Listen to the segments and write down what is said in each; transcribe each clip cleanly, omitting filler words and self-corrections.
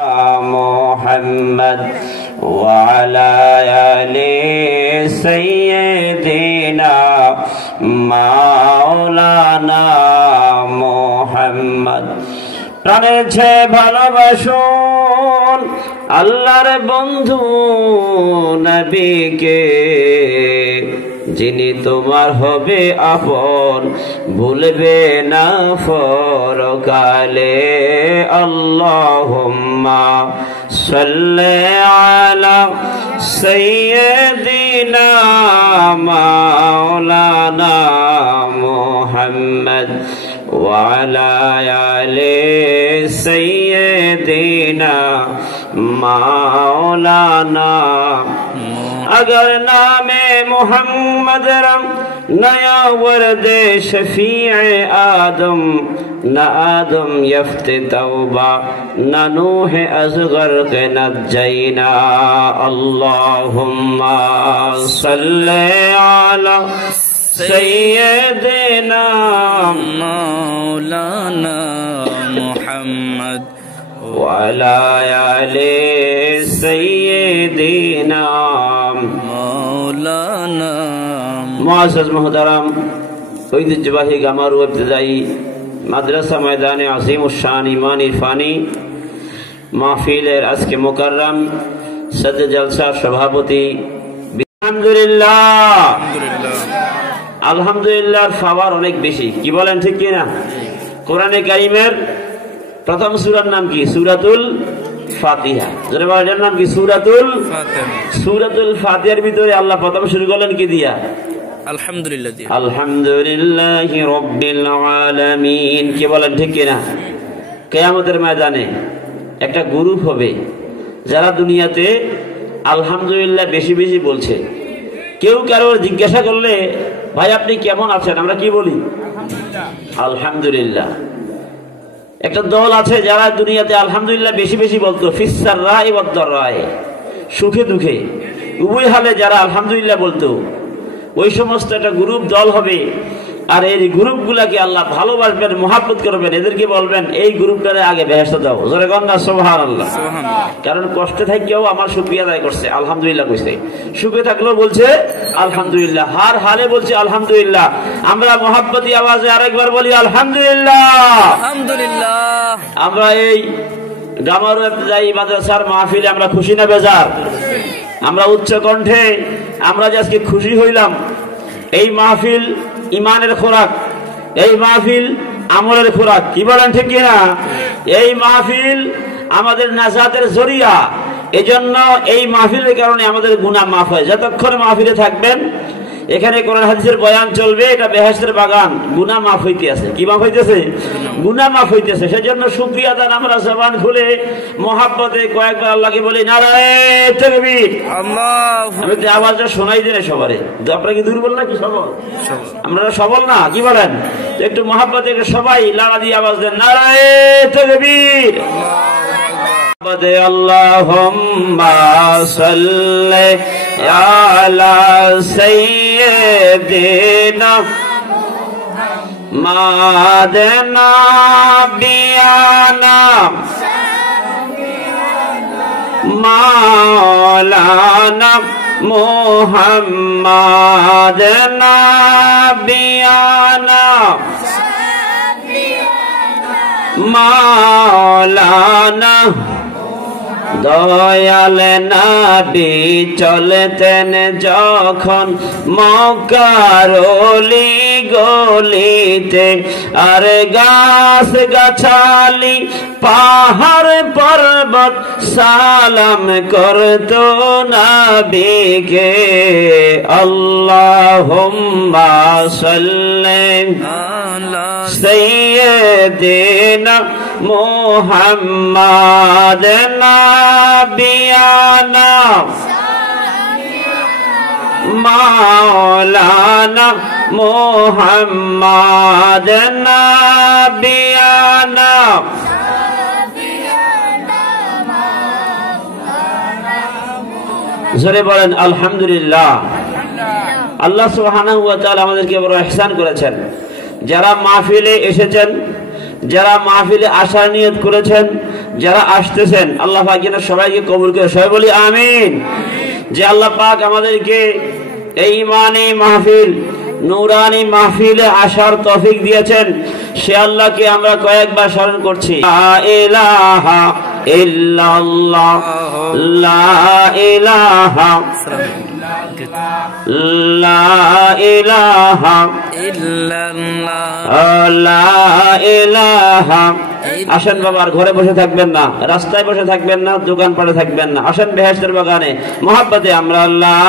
محمد وعلى آل سيدنا مولانا محمد প্রাণের চেয়ে ভালোবাসুন আল্লাহর বন্ধু নবীকে, যিনি তোমার হবে আপন, ভুলবে না পরকালে। আল্লাহুম্মা সাল্লি আলা সাইয়্যিদিনা মাওলানা মুহাম্মদ وعلى آل سيدنا مولانا। अगर नामे मोहम्मद रम नया वर्द शफीअ आदम, न आदम यफ्ते तौबा न नूह असगर के नज्जैना। अल्लाहुम्मा सल्ले अला सय्यदना मौलाना मुहम्मद वअला आले सय्यदना मौलाना। मुअज़्ज़ज़ मोहतरम, ঐতিহ্যবাহী গামারু ইবতিদায়ী মাদ্রাসা ময়দানে আজিমুশ শান ইমানি ফানি মাহফিলের আজকে মুকাররম সদর জলসার সভাপতি, আলহামদুলিল্লাহ আলহামদুলিল্লাহর পাওয়ার অনেক বেশি। কি বলেন ঠিক কি না? কোরআনে কারীমের প্রথম সূরার নাম কি? সূরাতুল ফাতিহা। যার নাম কি? সূরাতুল ফাতিহা। সূরাতুল ফাতিহার ভিতরে আল্লাহ প্রথম শুরু করলেন কি দিয়া? আলহামদুলিল্লাহ দিয়া। আলহামদুলিল্লাহি রাব্বিল আলামিন। কি বলেন ঠিক কি না? কিয়ামতের ময়দানে একটা গ্রুপ হবে যারা দুনিয়াতে আলহামদুলিল্লাহ বেশি বেশি বলছে। কেউ কারোর জিজ্ঞাসা করলে ভাই আপনি কেমন আছেন, আমরা কি বলি? আলহামদুলিল্লাহ। একটা দল আছে যারা দুনিয়াতে আলহামদুলিল্লাহ বেশি বেশি বলতো, ফিসসাররাই ওয়াদ-দাররাই, সুখে দুঃখে উভয় হালে যারা আলহামদুলিল্লাহ বলতো, ওই সমস্ত একটা গ্রুপ দল হবে। আর এই গ্রুপগুলাকে আল্লাহ ভালোবাসবেন, মহব্বত করবেন, এদেরকে বলবেন এই গ্রুপটারে আগে বেহেশতে দাও। জোরে বলেন না সুবহানাল্লাহ। কারণ কষ্টে থাকলেও আমার শুকরিয়া আদায় করছে, আলহামদুলিল্লাহ কইছে। সুখে থাকলেও বলছে আলহামদুলিল্লাহ, হার হালে বলছে আলহামদুলিল্লাহ। আমরা মহব্বতী আওয়াজে আরেকবার বলি আলহামদুলিল্লাহ আলহামদুলিল্লাহ। আমরা এই গামারু ইবতিদায়ী মাদ্রাসার মাহফিলে আমরা খুশি না বেজার? আমরা উচ্চ কণ্ঠে আমরা যে আজকে খুশি হইলাম। এই মাহফিল ইমানের খোরাক, এই মাহফিল আমলের খোরাক। কি বলেন ঠিক কিনা? এই মাহফিল আমাদের নাজাতের জরিয়া। এজন্য এই মাহফিলের কারণে আমাদের গুনাহ মাফ হয়। যতক্ষণ মাহফিলে থাকবেন, এখানে কোরআন হাদিসের বয়ান চলবে, এটা বেহেশতের বাগান। গুনাহ মাফ হইতে আছে। কি মাফ হইতেছে? গুনাহ মাফ হইতেছে। সেজন্য শুকরিয়া দান আমরা জবান খুলে মহব্বতে কয়েকবার আল্লাহকে বলি নারায়ে তাকবীর। আল্লাহু। আমি তো আওয়াজটা শোনাই দিই না সবারে। আপনারা কি দুর্বল নাকি সবল? আমরা সবল না। কি বলেন? একটু মহব্বতে সবাই লাড়া দিয়ে আওয়াজ দেন নারায়ে তাকবীর। আল্লাহুম্মা সাল্লি আলা সাইয়্যিদিনা মাদানা বিয়ানা মাওলানা মুহাম্মাদ নাবিয়ানা মাওলানা। দয়াল নবী চলতেন যখন মক্কার অলি গলিতে, আর গাছ গাছালি পাহাড় পর্বত সালাম করত নবীকে। আল্লাহুম্মা সাল্লি আলা সাইয়্যিদিনা মুহাম্মাদ নাবিয়ানা মাওলানা মুহাম্মাদ নাবিয়ানা। জোরে বলেন আলহামদুলিল্লাহ। আল্লাহ সুবহানাহু ওয়া তাআলা আমাদেরকে বড় ইহসান করেছেন। যারা মাহফিলে এসেছেন, যারা মাহফিলে আসার নিয়ত করেছেন, যারা আসতেছেন আল্লাহ পাক যেন সবাইকে কবুল করে, সবাই বলি আমিন। যে আল্লাহ পাক আমাদেরকে এই ইমানি মাহফিল, নূরানি মাহফিলে আসার তৌফিক দিয়েছেন, সে আল্লাহকে আমরা কয়েকবার স্মরণ করছি। লা ইলাহা ইল্লাল্লাহ, লা ইলাহা, লা ইলাহা ইল্লাল্লাহ, লা ইলাহা। আসেন বাবা, আর ঘরে বসে থাকবেন না, রাস্তায় বসে থাকবেন না, দোকান পাড়ে থাকবেন না, আসেন বেহেশতের বাগানে মহব্বতে আমরা লা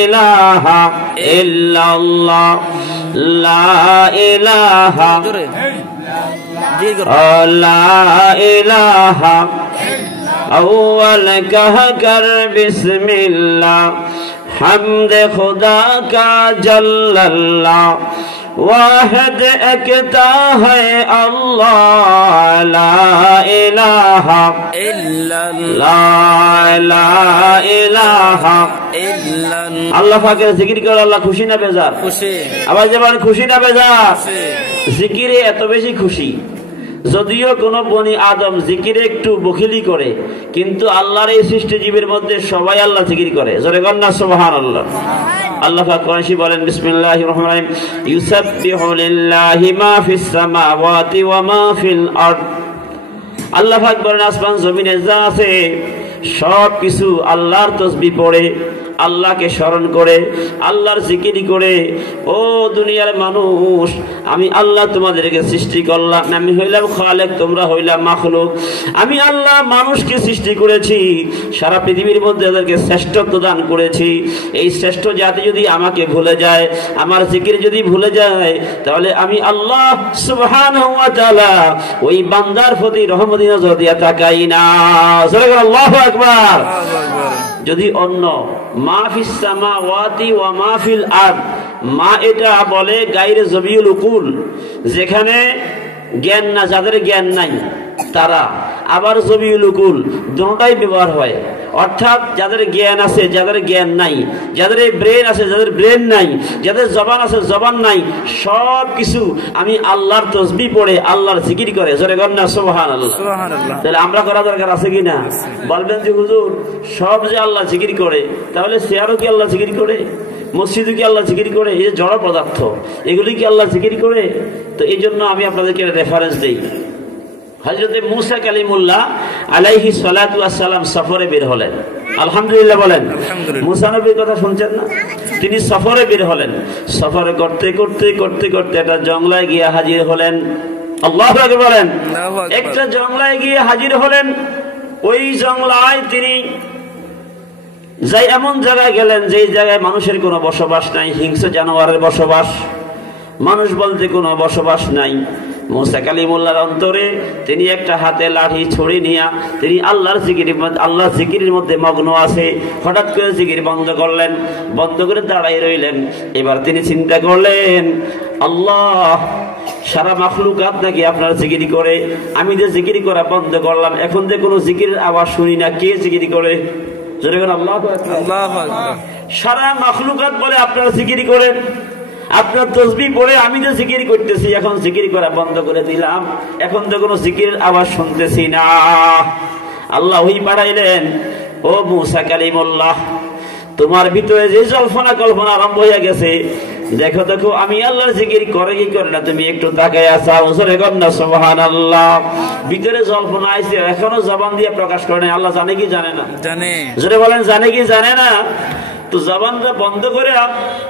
ইলাহা ইল্লাল্লাহ, লা ইলাহা, লা ইলাহা। अव्वल कह कर बिस्मिल्लाह, हमद खुदा का जल्लल्लाह, वाहिद एकता है अल्लाह, ला इलाहा इल्लल्लाह, ला इलाहा इल्लल्लाह। আল্লাহ পাকের জিকির করে আল্লাহ খুশি না বেজার? খুশি। আবার যেমন খুশি না বেজার? জিকিরে এত বেশি খুশি। যদিও কোন বনি আদম জিকিরে একটু বখিলি করে, কিন্তু আল্লাহর এই সৃষ্টি জীবের মধ্যে সবাই আল্লাহ জিকির করে। জোরে কন্যা সুবহানাল্লাহ। আল্লাহ পাক কোরআনে বলেন বিসমিল্লাহির রহমানির রহিম, ইউসাব্বিহু লিল্লাহি মা ফিস সামাওয়াতি ওয়া মা ফিল আরদ। আল্লাহ পাক বলেন আসমান জমিনে যা আছে সব কিছু আল্লাহর তাসবিহ পড়ে, আল্লাহকে স্মরণ করে, আল্লাহর জিকির করে। ও দুনিয়ার মানুষ, আমি আল্লাহ তোমাদেরকে সৃষ্টি করলাম, আমি হইলাম খালেক, তোমরা হইলাম মাখলুক। আমি আল্লাহ মানুষকে সৃষ্টি করেছি, সারা পৃথিবীর মধ্যে এদেরকে শ্রেষ্ঠত্ব দান করেছি। এই শ্রেষ্ঠ জাতি যদি আমাকে ভুলে যায়, আমার জিকির যদি ভুলে যায়, তাহলে আমি আল্লাহ সুবহানাহু ওয়া তাআলা ওই বান্দার প্রতি রহমতের নজর দিয়া তাকাই না। আল্লাহু আকবার। যদি অন্য মা ফিস সামাওয়াতি ওয়া মা ফিল আরদ, মা এটা বলে গায়রে জবিউল উকুল, যেখানে জ্ঞান না, যাদের জ্ঞান নাই তারা। আবার জবিউল উকুল দুটোটাই ব্যবহার হয়, অর্থাৎ যাদের জ্ঞান আছে, যাদের জ্ঞান নাই, যাদের ব্রেন আছে, যাদের ব্রেন নাই, যাদের জবান আছে, জবান নাই, সব কিছু আমি আল্লাহর তাসবিহ পড়ে, আল্লাহর জিকির করে। জোরে কন্যা সুবহানাল্লাহ। তাহলে আমরা করা দরকার আছে কি না? বলবেন যে হুজুর সব যে আল্লাহ জিকির করে, তাহলে চেয়ারও কি আল্লাহ জিকির করে? মসজিদও কি আল্লাহ জিকির করে? এই যে জড় পদার্থ, এগুলি কি আল্লাহ জিকির করে? তো এই জন্য আমি আপনাদেরকে রেফারেন্স দিই। হযরতে মুসা কালিমুল্লাহ আলাইহিস সালাতু ওয়াস সালাম সফরে বের হলেন। আলহামদুলিল্লাহ বলেন। মুসা নবীর কথা শুনছেন না? তিনি সফরে বের হলেন। সফরে করতে করতে করতে করতে একটা জঙ্গলায় গিয়ে হাজির হলেন। আল্লাহু আকবার বলেন। একটা জঙ্গলায় গিয়ে হাজির হলেন। ওই জঙ্গলায় তিনি যাই এমন জায়গায় গেলেন যেই জায়গায় মানুষের কোনো বসবাস নাই, হিংস্র জানোয়ারের বসবাস, মানুষ বলতে কোনো বসবাস নাই। মুসা কালিমুল্লাহর অন্তরে তিনি একটা হাতে লাঠি ছড়ি নিয়া তিনি আল্লাহর জিকিরের মধ্যে মগ্ন আছে। হঠাৎ করে জিকির বন্ধ করলেন, বন্ধ করে দাঁড়াই রইলেন। এবার তিনি চিন্তা করলেন, আল্লাহ সারা মাখলুকাত নাকি আপনার জিকির করে, আমি যে জিকির করা বন্ধ করলাম, এখন যে কোনো জিকিরের আওয়াজ শুনি না, কে জিকির করে? আল্লাহু আকবার। সারা মাখলুকাত বলে আপনার জিকির করেন, আপনার তাসবিহ পড়ে আমি যে জিকির করতেছি, এখন জিকির করা বন্ধ করে দিলাম, এখন তো কোনো জিকিরের আওয়াজ শুনতেছি না। আল্লাহ ওই পাঠাইলেন, ও মুসা কালিমুল্লাহ, তোমার ভিতরে যে জল্পনা কল্পনা আরম্ভ হয়ে গেছে, দেখো দেখো আমি আল্লাহর জিকির করে কি করে না, তুমি একটু তাকায় আছো। জোরে কন্যা সুবহানাল্লাহ। ভিতরে জল্পনা আইছে, এখনো জবান দিয়ে প্রকাশ করে না। আল্লাহ জানে কি জানে না? জানে। জোরে বলেন, জানে কি জানে না? তো জবানটা বন্ধ করে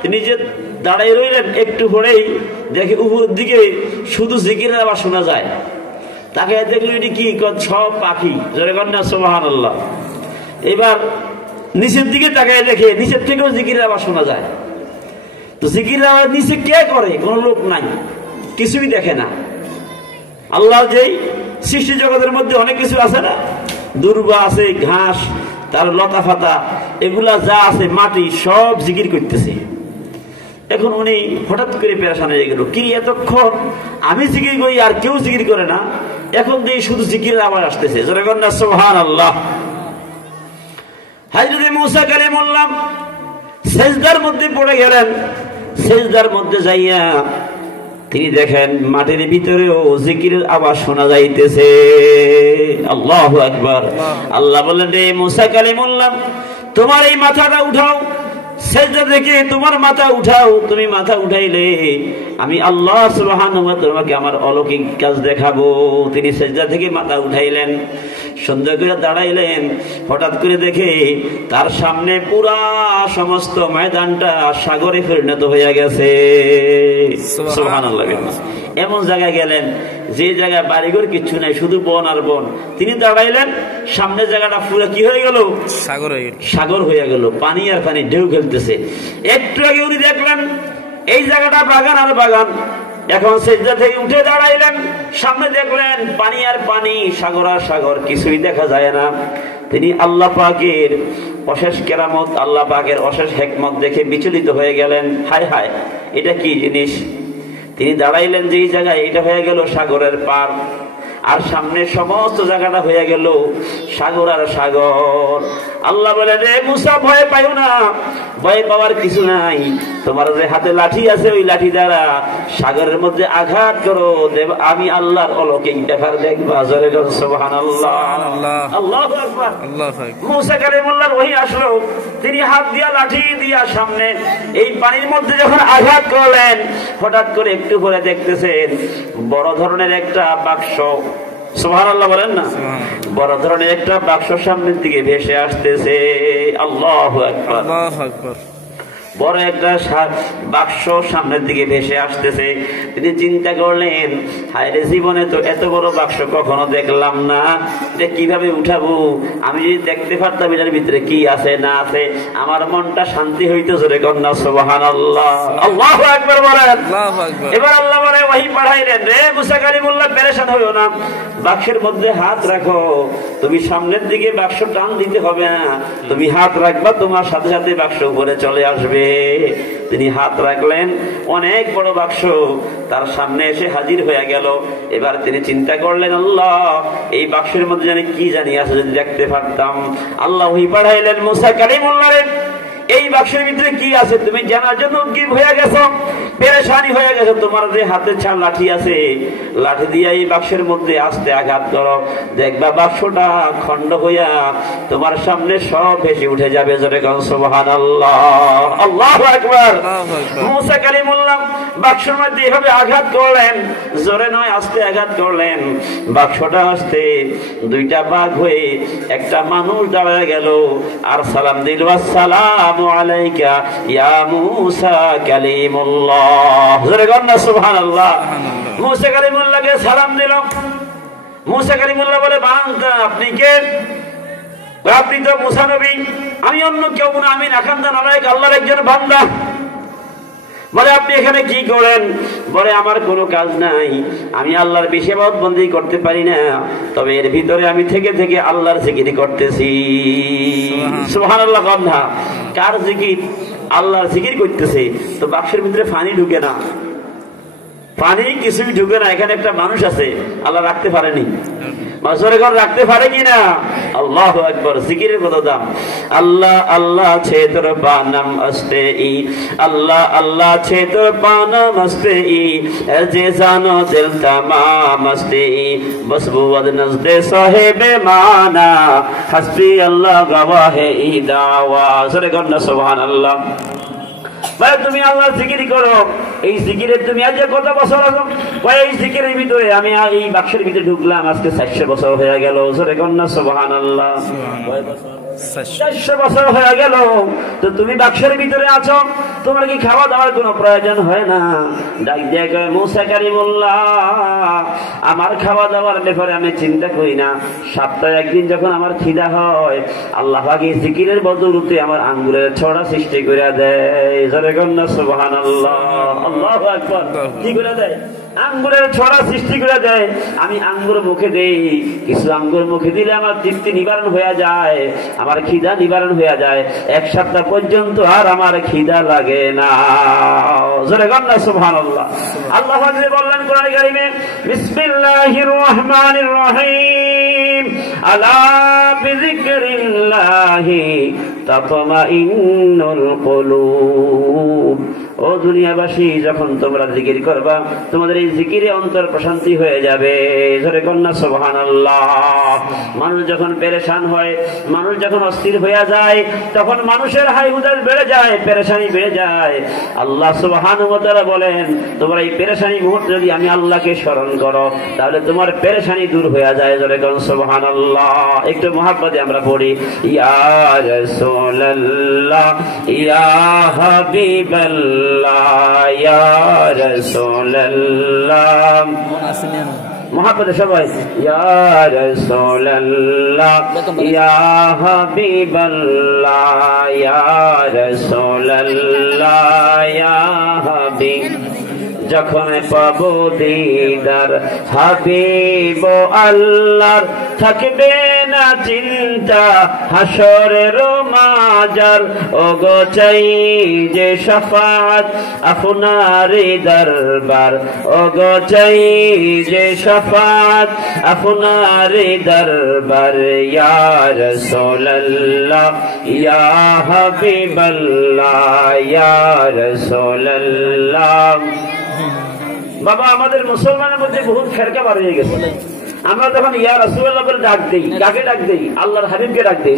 তিনি যে দাঁড়াই রইলেন, একটু পরেই দেখে উপর দিকে শুধু জিকিরের আওয়াজ শোনা যায়। তাকে দেখলো এটি কি? সব পাখি। জোরে কন্যা সুবহানাল্লাহ। এবার নিচের দিকে তাকায় দেখে নিচের থেকেও জিকিরের আওয়াজ শোনা যায়। তো জিকিরের আওয়াজ নিচে কে করে? কোনো লোক নাই, কিছুই দেখে না। আল্লাহ যেই সৃষ্টি জগতের মধ্যে অনেক কিছু আছে না, দুর্বা আছে, ঘাস, তার লতা ফাতা, এগুলা যা আছে, মাটি, সব জিকির করতেছে। এখন উনি হঠাৎ করে পেরেশান হয়ে গেল, কি এতক্ষণ আমি জিকির করি আর কেউ জিকির করে না, এখন দিয়ে শুধু জিকিরের আওয়াজ আসতেছে। জোরে কন্যা সুবহানাল্লাহ। হযরত মুসা কালিমুল্লাহ সেজদার মধ্যে পড়ে গেলেন। সেজদার মধ্যে যাইয়া তিনি দেখেন মাটির ভিতরেও জিকিরের আওয়াজ শোনা যাইতেছে। আল্লাহু আকবার। আল্লাহ বললেন, রে মুসা কালিমুল্লাহ, তোমার এই মাথাটা উঠাও, সেজদা থেকে তোমার মাথা উঠাও। তুমি মাথা উঠাইলে আমি আল্লাহ সুবহানাহু ওয়া তাআলা তোমাকে আমার অলৌকিক কাজ দেখাবো। তিনি সেজদা থেকে মাথা উঠাইলেন, সুন্দর করে দাঁড়াইলেন। হঠাৎ করে দেখে তার সামনে পুরা সমস্ত ময়দানটা সাগরে পরিণত হয়ে গেছে। সুবহানাল্লাহ। এমন জায়গায় গেলেন যে জায়গায় বাড়িঘর কিচ্ছু নাই, শুধু বন আর বন। তিনি দাঁড়াইলেন, সামনে জায়গাটা পুরো কি হয়ে গেল? সাগর হয়ে গেল, পানি আর পানি, ঢেউ খেলতেছে। একটু আগে উনি দেখলেন এই জায়গাটা বাগান আর বাগান। এখন সেজদা থেকে উঠে দাঁড়াইলেন, সামনে দেখলেন পানি আর পানি, সাগর আর সাগর, কিছুই দেখা যায় না। তিনি আল্লাহ পাকের অশেষ কেরামত, আল্লাহ পাকের অশেষ হিকমত দেখে বিচলিত হয়ে গেলেন। হায় হায়, এটা কি জিনিস? তিনি দাঁড়াইলেন যেই জায়গায়, এটা হয়ে গেল সাগরের পার, আর সামনে সমস্ত জায়গাটা হয়ে গেল সাগর আর সাগর। আল্লাহ বলে, রে মুসা, ভয় পাইও না, ভয় পাওয়ার কিছু নাই। তোমার যে হাতে লাঠি আছে, ওই লাঠি দ্বারা সাগরের মধ্যে আঘাত করো, দেব আমি আল্লাহর অলৌকিক ব্যাপার দেখবা। জোরে বলো সুবহানাল্লাহ। আল্লাহু আকবার। মুসা কালিমুল্লাহর ওহী আসলো, তিনি হাত দিয়া লাঠি দিয়া সামনে এই পানির মধ্যে যখন আঘাত করলেন, হঠাৎ করে একটু পরে দেখতেছেন বড় ধরনের একটা বাক্স। সুবহানাল্লাহ বলেন না? বড় ধরনের একটা বাক্স সামনের দিকে ভেসে আসতেছে। আল্লাহু আকবার। আল্লাহু আকবার। বড় একটা বাক্স সামনের দিকে ভেসে আসতেছে। তিনি চিন্তা করলেন, হায় রে, জীবনে তো এত বড় বাক্স কখনো দেখলাম না, এটা কিভাবে উঠাবো? আমি যদি দেখতে পারতাম এটার ভিতরে কি আছে না আছে, আমার মনটা শান্তি হইতো। জোরে কন্যা সুবহানাল্লাহ। আল্লাহু আকবার বলেন। এবার আল্লাহ বলে, ওহী পাঠাইলেন, রে মুসা কালিমুল্লাহ, পেরেশান হইও না, বাক্সের মধ্যে হাত রাখো। তুমি সামনের দিকে বাক্স টান দিতে হবে না, তুমি হাত রাখবা, তোমার সাথে সাথে বাক্স উপরে চলে আসবে। তিনি হাত রাখলেন, অনেক বড় বাক্স তার সামনে এসে হাজির হয়ে গেল। এবার তিনি চিন্তা করলেন, আল্লাহ, এই বাক্সের মধ্যে জানি কি জানি আছে, যদি দেখতে পারতাম। আল্লাহ ওহী পাঠাইলেন, মুসা কালিমুল্লাহ, এই বাক্সের ভিতরে কি আছে তুমি জানার জন্য কি হয়ে গেছো, পেরেশানি হয়ে গেছো। তোমার যে হাতে ছাড় লাঠি আছে, লাঠি দিয়ে এই বাক্সের মধ্যে আস্তে আঘাত করো, দেখবা বাক্সটা খন্ড হইয়া তোমার সামনে সব ভেসে উঠে যাবে। জোরে কোন সুবহানাল্লাহ। আল্লাহু আকবার। মুসা কালিমুল্লাহ বাক্সের মধ্যে এভাবে আঘাত করলেন, জোরে নয় আস্তে আঘাত করলেন। বাক্সটা আস্তে দুইটা ভাগ হয়ে একটা মানুষ দাঁড়ায় গেল আর সালাম দিল, আসসালামু আলাইকা ইয়া মুসা কালিমুল্লাহ। জোরে কোন সুবহানাল্লাহ। মুসা কালিমুল্লাহকে সালাম দিল। মুসা কালিমুল্লাহ বলে, বান্দা, আপনি কে? আপনি তো মুসা নবী, আমি অন্য কেউ না, আমি রাখান্দা নালায়েক আল্লাহর একজন বান্দা। বলে, আপনি এখানে কি করেন? বলে, আমার কোনো কাজ নাই, আমি আল্লাহর বেশি ইবাদত বন্দেগি করতে পারি না, তবে এর ভিতরে আমি থেকে থেকে আল্লাহর জিকির করতেছি। সুবহানাল্লাহ। গন্ধা কার জিকির? আল্লাহর জিকির করতেছে। তো বাক্সের ভিতরে পানি ঢুকে না, পানি কিছুই ঢুকে না। এখানে একটা মানুষ আছে, আল্লাহ রাখতে পারেনি। মাসরে ঘর রাখতে পারে কিনা? আল্লাহু আকবার। জিকিরের কত দাম। আল্লাহ আল্লাহ ছে তোর পানাম আস্তে ই, আল্লাহ আল্লাহ ছে তোর পানাম আস্তে ই, যে জানো দিল তামাম আস্তে ই, বস বুদ নজদে সাহেবে মানা, হাসবি আল্লাহ গওয়াহে ই দাওয়া। জোরে কর না সুবহানাল্লাহ। ভাই, তুমি আল্লাহর জিকির করো। এই জিকিরের তুমি আজ কত বছর আছো? ভাই, এই জিকিরের ভিতরে আমি এই বাক্সের ভিতরে ঢুকলাম আজকে 400 বছর হয়ে গেল। জোরে কন্যা সুবহানাল্লাহ। 400 বছর হয়ে গেল। তো তুমি বাক্সের ভিতরে আছো, তোমার কি খাওয়া দাওয়ার কোনো প্রয়োজন হয় না? ডাক দিয়ে কয়, মুসা কালিমুল্লাহ, আমার খাওয়া দাওয়ার ব্যাপারে আমি চিন্তা করি না। সপ্তাহে একদিন যখন আমার খিদা হয়, আল্লাহ পাক এই জিকিরের বদৌলতে আমার আঙ্গুরের ছড়া সৃষ্টি করে দেয়। জোরে কন্যা সুবহানাল্লাহ। আল্লাহু আকবার। কি করে দেয়? আঙ্গুরের ছড়া সৃষ্টি করে দেয়। আমি আঙ্গুর মুখে দেই, কিছু আঙ্গুর মুখে দিলে আমার তৃপ্তি নিবারণ হয়ে যায়, আমার খিদা নিবারণ হয়ে যায়। 1 সপ্তাহ পর্যন্ত আর আমার খিদা লাগে না। জোরে কর না সুবহানাল্লাহ। আল্লাহ পাক বললেন কোরআন কারীমে, বিসমিল্লাহির রহমানির রহিম, আলা বিযিকরিল্লাহি তাতমাইন্নুল কুলুব, ও দুনিয়াবাসী, যখন তোমরা জিকির করবা তোমাদের এই জিকিরে অন্তর প্রশান্তি হয়ে যাবে। জোরে কন্যা সুবহানাল্লাহ। মানুষ যখন পেরেশান হয়, মানুষ যখন অস্থির হয়ে যায়, তখন মানুষের হাই হুদাস বেড়ে যায়, পেরেশানি বেড়ে যায়। আল্লাহ সুবহানাহু ওয়া তাআলা বলেন, তোমরা এই পেরেশানি মুহূর্তে যদি আমি আল্লাহকে স্মরণ করো তাহলে তোমার পেরেশানি দূর হয়ে যায়। জোরে কন্যা সুবহানাল্লাহ। একটু মহব্বতে আমরা পড়ি, ইয়া রাসূলুল্লাহ ইয়া হাবিবাল্লাহ ইয়া রাসূলুল্লাহ। মহব্বতে সবাই, ইয়া রাসূলুল্লাহ ইয়া হাবিবাল্লাহ ইয়া রাসূলুল্লাহ ইয়া হাবিব। যখন পাবো দিদার হাবিব আল্লাহর, থাকবে না চিন্তা হাসরের মাজার। ওগো চাই যে শাফাত আপনার দরবার, ওগো চাই যে শাফাত আপনার দরবার। ইয়া রাসূলুল্লাহ ইয়া হাবিবাল্লাহ ইয়া রাসূলুল্লাহ। বাবা, আমাদের মুসলমানের মধ্যে বহুত ফেরকা বার হয়ে গেছে। আমরা যখন ইয়া রাসূলুল্লাহ বলে ডাক দেই, কাকে ডাক দেই? আল্লাহর হাবিবকে ডাক দেই।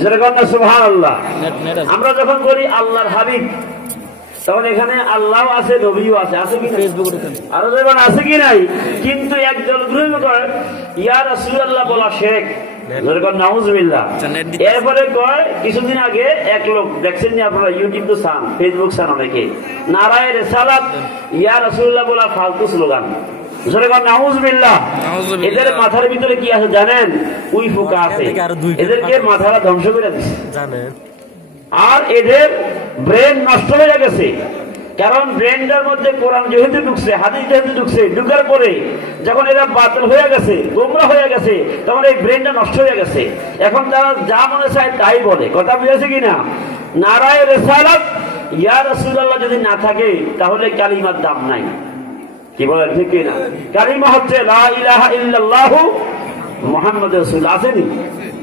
সুবহানাল্লাহ। আমরা যখন বলি আল্লাহর হাবিব, তখন এখানে আল্লাহ আছে, নবীও আছে, আছে কি আরো যখন আছে কি নাই? কিন্তু একদল গ্রহণ করে ইয়া রাসূলুল্লাহ বলা শেখ। এরপরে কয়, কিছুদিন আগে এক লোক দেখছেন নি আপনারা, ইউটিউব তো চান, ফেসবুক চান অনেকে, নারায়ে রিসালাত ইয়া রাসূলুল্লাহ বলা ফালতু স্লোগান। এদের মাথার ভিতরে কি আছে জানেন? উই ফুকা আছে। এদেরকে মাথাটা ধ্বংস করে দিচ্ছে জানেন। আর এদের ব্রেন নষ্ট হয়ে গেছে, কারণ ব্রেনটার মধ্যে কোরআন যেহেতু ঢুকছে, হাদিস যেহেতু ঢুকছে, ঢুকার পরে যখন এরা বাতিল হয়ে গেছে, গোমরা হয়ে গেছে, তখন এই ব্রেনটা নষ্ট হয়ে গেছে। এখন তারা যা মনে চায় তাই বলে। কথা বুঝেছে কিনা? নারায়ে রিসালাত ইয়া রাসূলুল্লাহ যদি না থাকে তাহলে কালিমার দাম নাই। কি বলেন ঠিক কিনা? কালিমা হচ্ছে লা ইলাহা ইল্লাল্লাহু মুহাম্মাদুর রাসূলুল্লাহ। আসেনি?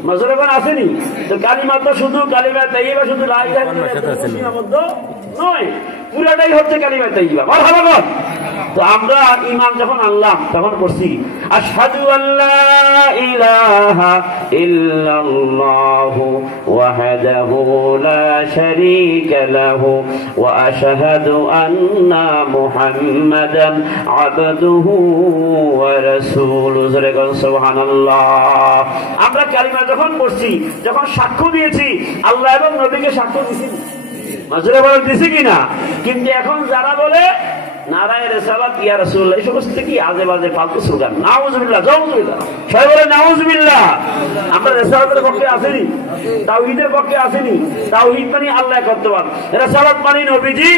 মাজরবান আসেনি? তো কালিমা তো শুধু কালিমা তাইয়্যিবা, শুধু লা ইলাহা ইল্লাল্লাহ নয়, পুরাটাই হচ্ছে কালিমা তাইয়্যিবা। মারহাবা। তো আমরা ঈমান যখন আনলাম তখন পড়ছি আশহাদু আল্লা ইলাহা ইল্লাল্লাহু ওয়াহদাহু লা শারীকা লাহু ওয়া আশহাদু আন্না মুহাম্মাদান আবদুহু ওয়া রাসূলুহু। সুবহানাল্লাহ। আমরা কালিমা যখন পড়ছি, যখন সাক্ষ্য দিয়েছি, আল্লাহ এবং নবীকে সাক্ষ্য দিয়েছি, মাজরে বলে দিছি কিনা? কিন্তু এখন যারা বলে নারায়ে রিসালাত ইয়া রাসূলুল্লাহ, এই সমস্ত কি আজে বাজে ফালতু স্লোগান। নাউযুবিল্লাহ, জাউযুবিল্লাহ, সবাই বলে নাউযুবিল্লাহ। আমরা রিসালাতের পক্ষে আসেনি, তাওহীদের পক্ষে আসেনি। তাওহীদ মানে আল্লাহ একত্ববাদ, রিসালাত মানে নবীজি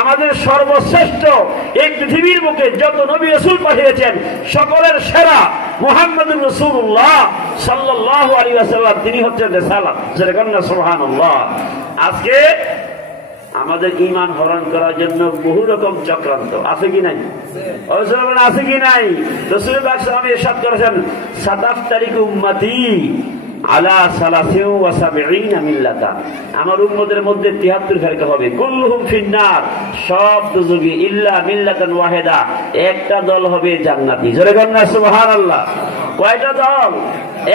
আমাদের সর্বশ্রেষ্ঠ। এই পৃথিবীর বুকে যত নবী রাসূল পাঠিয়েছেন সকলের সেরা মুহাম্মদুর রাসূলুল্লাহ সাল্লাল্লাহু আলাইহি ওয়াসাল্লাম, তিনি হচ্ছেন রিসালাত। সুবহানাল্লাহ। আজকে আমাদের ঈমান হরণ করার জন্য বহু রকম চক্রান্ত আছে কি নাই? আছে কি নাই? রাসূল পাক সাল্লাল্লাহু আলাইহি ওয়াসাল্লাম ইরশাদ করেছেন, সাতাফতারিকু উম্মতি আলা সালাসিন ওয়া সাবঈনা মিল্লাতা। আমার উম্মতের মধ্যে ৭৩ ফিরকা হবে, কুল্লুহুম ফিন্নার, সব দুজখী, ইল্লা মিল্লাতান ওয়াহিদা, একটা দল হবে জান্নাতি। জোরে বলেন না সুবহানাল্লাহ। কয়টা দল?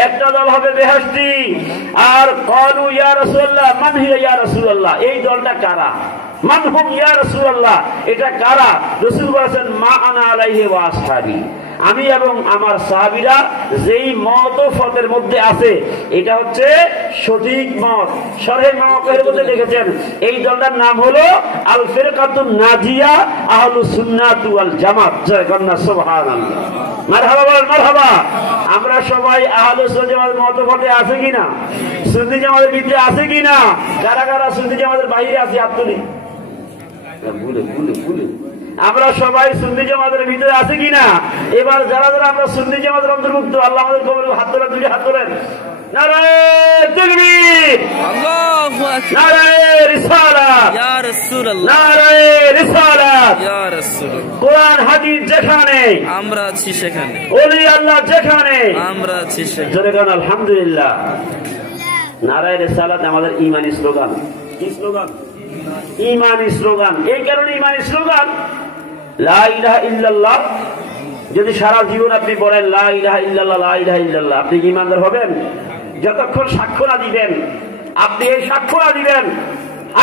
একটা দল হবে বেহেশতি। আর ক্বালু ইয়া রাসূলুল্লাহ মান হিয়া ইয়া রাসূলুল্লাহ, এই দলটা কারা? মান হুম ইয়া রাসূলুল্লাহ, এটা কারা? রাসূল বলেছেন মা আনা আলাইহি ওয়া আসহাবি, আমি এবং আমার সাহাবীরা যেই মত ও ফতের মধ্যে আছে এটা হচ্ছে সঠিক মত। শরহে মাওয়াকির মধ্যে লিখেছেন এই দলটার নাম হলো আল ফিরকাতুন নাজিয়া আহলুস সুন্নাত ওয়াল জামাত। জয় কন্না সুবহানাল্লাহ। মারহাবা বল মারহাবা। আমরা সবাই আহলুস সুন্নাত জামাতের মত ফতে আছে কিনা? সুন্নি জামাতের ভিতরে আছে কিনা? কারা কারা সুন্নি জামাতের বাইরে আছে? হাত তুলি। আমরা সবাই সুন্নি জামাতের ভিতরে আছে কিনা? এবার যারা যারা আমরা সুন্নি জামাতের অন্তর্ভুক্ত, আল্লাহ আমাদের কবুল। হাত তোলেন, দুই হাত তোলেন। নারায়ে তাকবীর, আল্লাহু আকবার, নারায়ে রিসালাত ইয়া রাসূলুল্লাহ, নারায়ে রিসালাত ইয়া রাসূলুল্লাহ। কোরআন হাদিস যেখানে আমরা আছি সেখানে, ওলি আল্লাহ যেখানে আমরা আছি সেখানে। জোরে বলেন আলহামদুলিল্লাহ। নারায়ে রিসালাত আমাদের ঈমানি স্লোগান। কি স্লোগান? ঈমানি স্লোগান। এই কারণে ঈমানি স্লোগান লা ইলাহা ইল্লাল্লাহ। যদি সারা জীবন আপনি বলেন লা ইলাহা ইল্লাল্লাহ লা ইলাহা ইল্লাল্লাহ, আপনি কি ঈমানদার হবেন? যতক্ষণ সাক্ষ্য না দিবেন, আপনি এই সাক্ষ্য না দিবেন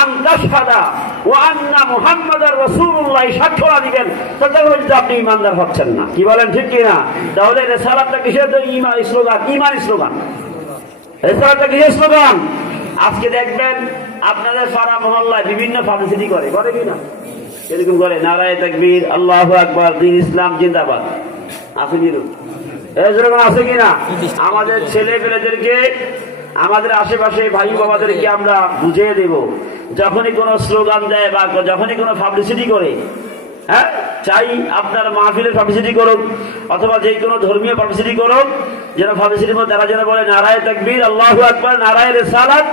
আনতাশহাদা ওয়া আন্না মুহাম্মাদার রাসূলুল্লাহ, সাক্ষ্য না দিবেন ততক্ষণ আপনি ঈমানদার হচ্ছেন না। কি বলেন, ঠিক কি না? তাহলে রিসালাতটা কিসের ঈমান স্লোগান? ঈমানি স্লোগান। রিসালাতটা কিসের স্লোগান? আজকে দেখবেন আপনাদের পাড়া মহল্লায় বিভিন্ন পাবলিসিটি করে কি না? এরকম করে নারায়ে তাকবীর, আল্লাহু আকবার, দ্বীন ইসলাম জিন্দাবাদ। আছে কি এরকম আছে কিনা? আমাদের ছেলে পেলেদেরকে, আমাদের আশেপাশে ভাই বাবাদেরকে আমরা বুঝিয়ে দেব, যখনই কোনো স্লোগান দেয় বা যখনই কোনো পাবলিসিটি করে, হ্যাঁ, চাই আপনার মাহফিলের পাবলিসিটি করুন অথবা যে কোনো ধর্মীয় পাবলিসিটি করুন, যেন পাবলিসিটির মধ্যে তারা যেন বলে নারায়ে তাকবীর, আল্লাহু আকবার, নারায়ে রিসালাত।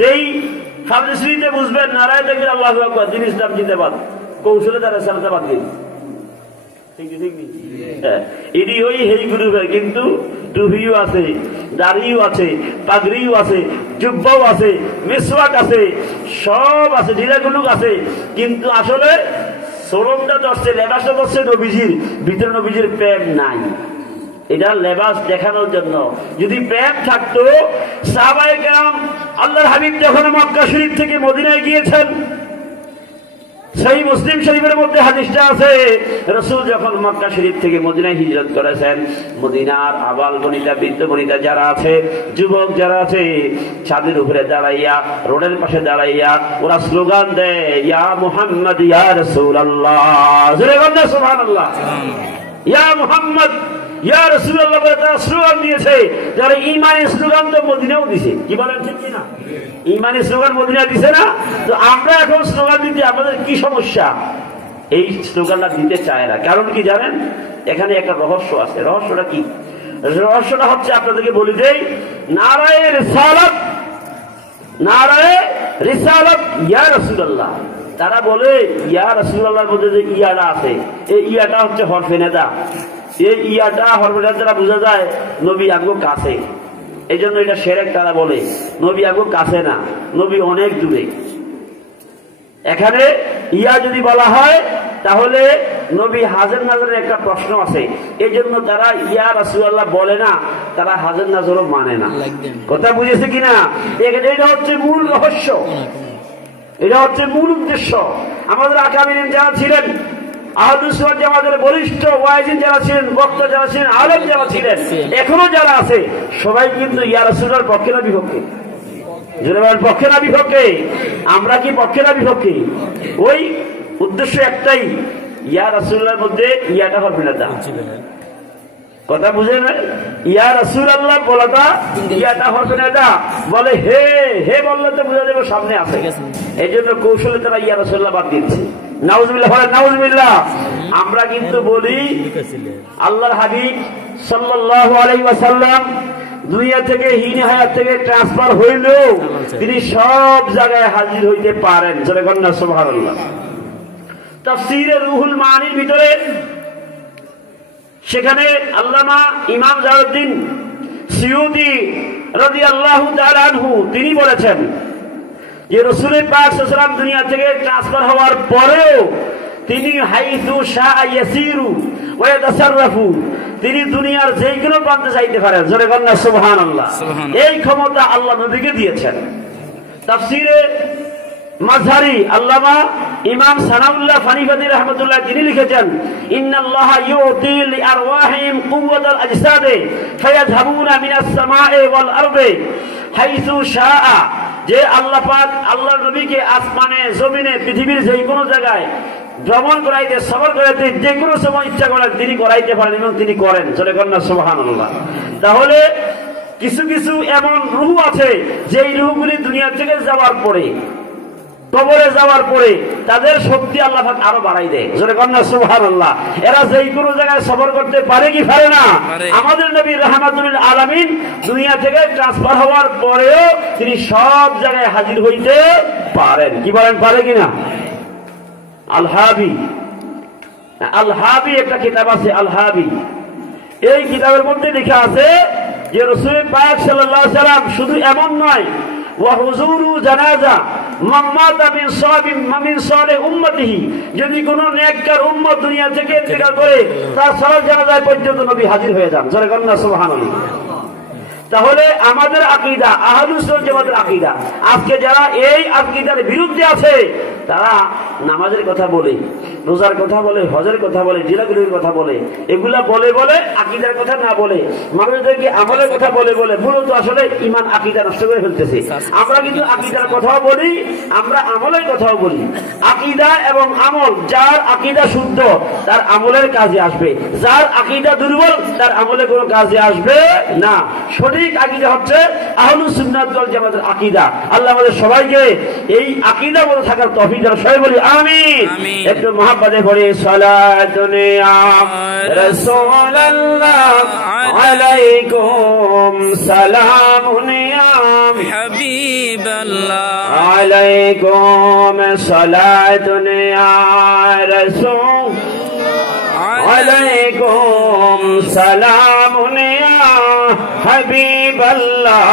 যেই পাবলিসিটিতে বুঝবেন নারায়ে তাকবীর, আল্লাহু আকবার, দ্বীন ইসলাম জিন্দাবাদ, কৌশলে তারা রিসালাত বাদ দিন। এটি ওই হেই গ্রুপের, কিন্তু টুপিও আছে, দাড়িও আছে, পাগড়িও আছে, জুব্বাও আছে, মিসওয়াক আছে, সব আছে, ঢিলাগুলুক আছে, কিন্তু আসলে সোলমটা ধরছে, লেবাসটা ধরছে নবীজির, ভিতরে নবীজির প্রেম নাই। এটা লেবাস দেখানোর জন্য। যদি প্রেম থাকতো, সাহাবায়ে কেরাম আল্লাহর হাবিব যখন মক্কা শরীফ থেকে মদিনায় গিয়েছেন, সেই মুসলিম শরীফের মধ্যে হাদিসটা আছে, রাসূল যখন মক্কা শরীফ থেকে মদিনায় হিজরত করেছেন, মদিনার আবাল বনিতা, বৃদ্ধ বনিতা যারা আছে, যুবক যারা আছে, ছাদের উপরে দাঁড়াইয়া, রোডের পাশে দাঁড়াইয়া ওরা স্লোগান দেয়, ইয়া মুহাম্মদ ইয়া রাসূলুল্লাহ, জোরে বলেন সুবহানাল্লাহ, ইয়া মুহাম্মদ ইয়া রাসূলুল্লাহ বলে তারা স্লোগান দিয়েছে। যারা ঈমানি স্লোগান তো মদিনাও দিছে। কি বলেন, ঠিক কি না? ঈমানি স্লোগান মদিনা দিছে না? তো আমরা এখন স্লোগান দিতে আমাদের কি সমস্যা? এই স্লোগানটা দিতে চায় না। কারণ কি জানেন? এখানে একটা রহস্য আছে। রহস্যটা কি? রহস্যটা হচ্ছে, আপনাদেরকে বলি দেই, নারায়ে রিসালাত, নারায়ে রিসালাত ইয়া রাসূলুল্লাহ। তারা বলে ইয়া রাসূলুল্লাহর মধ্যে যে ইয়াটা আছে, এই ইয়াটা হচ্ছে হরফে নেদা। এই ইয়াটা হরফে নেদা দ্বারা বোঝা যায় নবী আগো কাছে। এই জন্য এটা শিরক। তারা বলে নবী আগো কাছে না, নবী অনেক দূরে। এখানে ইয়া যদি বলা হয় তাহলে নবী হাজর নাজরের একটা প্রশ্ন আছে, এই জন্য তারা ইয়া রাসূলুল্লাহ বলে না, তারা হাজর নাজরও মানে না। কথা বুঝেছে কিনা? এটা হচ্ছে মূল রহস্য, এটা হচ্ছে মূল উদ্দেশ্য। আমাদের আকাবিরিন যারা ছিলেন, আহলুস সুন্নাহ জামাতের বলিষ্ঠ ওয়াইজিন যারা ছিলেন, বক্তা যারা ছিলেন, আলেম যারা ছিলেন, এখনো যারা আছে, সবাই কিন্তু ইয়া রাসূলুল্লাহর পক্ষে না বিপক্ষে? পক্ষে না বিপক্ষে? আমরা কি পক্ষে না বিপক্ষে? ওই উদ্দেশ্য একটাই, ইয়া রাসূলুল্লাহর মধ্যে ইয়াটা হবে না। কথা বুঝে না? ইয়া রাসূলুল্লাহ বলাটা ইয়াটা হবে না, বলে হে হে বললে তো বুঝা যাবে সামনে আছে। এই জন্য কৌশলে তারা ইয়া রাসূলুল্লাহ বাদ দিচ্ছে। নাউজুবিল্লাহ, নাউজুবিল্লাহ। আমরা কিন্তু বলি আল্লাহর হাবিব সাল্লাল্লাহু আলাইহি ওয়াসাল্লাম দুনিয়া থেকে হীন হায়াত থেকে ট্রান্সফার হইলেও তিনি সব জায়গায় হাজির হইতে পারেন। জোরে বলেন না সুবহানাল্লাহ। তাফসীরে রুহুল মানির ভিতরে সেখানে আল্লামা ইমাম জালালউদ্দিন সিয়ুতি রাদিয়াল্লাহু তাআলা আনহু তিনি বলেছেন যে রাসূল পাক সাল্লাল্লাহু আলাইহি ওয়াসাল্লাম দুনিয়া থেকে ট্রান্সফার হওয়ার পরেও তিনি হাইসু শাআ ইয়াসিরু ওয়া ইয়াতাসাররাফু, তিনি দুনিয়ার যে কোনো প্রান্তে যাইতে পারেন। জোরে বলেন না সুবহানাল্লাহ। এই ক্ষমতা আল্লাহ নবীকে দিয়েছেন। তাফসীরে মাযহারি আল্লামা ইমাম সানাউল্লাহ ফানিফাতি রাহমাতুল্লাহ তিনি লিখেছেন, ইন্নাল্লাহা ইউতি লিআরওয়াহিম কুওয়াতাল আজসাদে ফায়াযহাবুনা মিনাস সামায়ে ওয়াল আরদে হাইসু শাআ, যে আল্লাহ পাক আল্লাহর নবীকে আসমানে, জমিনে, পৃথিবীর যে কোনো জায়গায় ভ্রমণ করাইতে, সফর করাইতে যে কোনো সময় ইচ্ছা করেন তিনি করাইতে পারেন এবং তিনি করেন। চলে করেন না সুবহানাল্লাহ। তাহলে কিছু কিছু এমন রূহ আছে যেই রূহগুলি দুনিয়া থেকে যাওয়ার পরে, কবরে যাওয়ার পরে তাদের শক্তি আল্লাহ পাক আরো বাড়াই দেয়। জোরে কন্যা সুবহানাল্লাহ। এরা যেই কোনো জায়গায় সফর করতে পারে কি পারে না? আমাদের নবী রাহমাতুল আলামিন দুনিয়া থেকে ট্রান্সফার হওয়ার পরেও তিনি সব জায়গায় হাজির হইতে পারেন। কি বলেন, পারে কিনা? আল হাবি একটা কিতাব আছে, আল হাবি। এই কিতাবের মধ্যে লেখা আছে যে রাসূল পাক সাল্লাল্লাহু আলাইহি ওয়াসাল্লাম শুধু এমন নয়, ওয়া হুজুরু জানাজা মাম্মাতা মিন সাবিম মামিন সালে উম্মতিহি, যদি কোন নেককার উম্মত দুনিয়া থেকে ইন্তেকাল করে তার সালাত জানাজায় পর্যন্ত নবী হাজির হয়ে যান। জোরে বলেন না সুবহানাল্লাহ। তাহলে আমাদের আকীদা আহলুস সুন্নাহ জামাতের আকীদা, আজকে যারা এই আকীদার বিরুদ্ধে আছে তারা নামাজের কথা বলে, রোজার কথা বলে, হজের কথা বলে, জিলাগুলির কথা বলে, এগুলা বলে বলে আকীদার কথা না বলে মানুষদেরকে আমলের কথা বলে বলে মূলত আসলে ঈমান আকীদা নষ্ট করে ফেলতেছে। আমরা কিন্তু আকীদার কথাও বলি, আমরা আমলের কথাও বলি। আকীদা এবং আমল, যার আকীদা শুদ্ধ তার আমলের কাজে আসবে, যার আকীদা দুর্বল তার আমলে কোনো কাজে আসবে না। সঠিক আকীদা হচ্ছে আহলুস সুন্নাত ওয়াল জামাতের আকীদা। আল্লাহ আমাদের সবাইকে এই আকীদা বলে থাকার তৌফিক দান। সবাই বলি আমিন। একটু মহব্বতে পড়ি সালাতুন ইয়া রাসূলুল্লাহ আলাইকুম সালামুন ইয়া হাবিবাল্লাহ আলাইকুম সালাতুন ইয়া রাসূল আলাইকুম সালামুন ইয়া হাবিবাল্লাহ।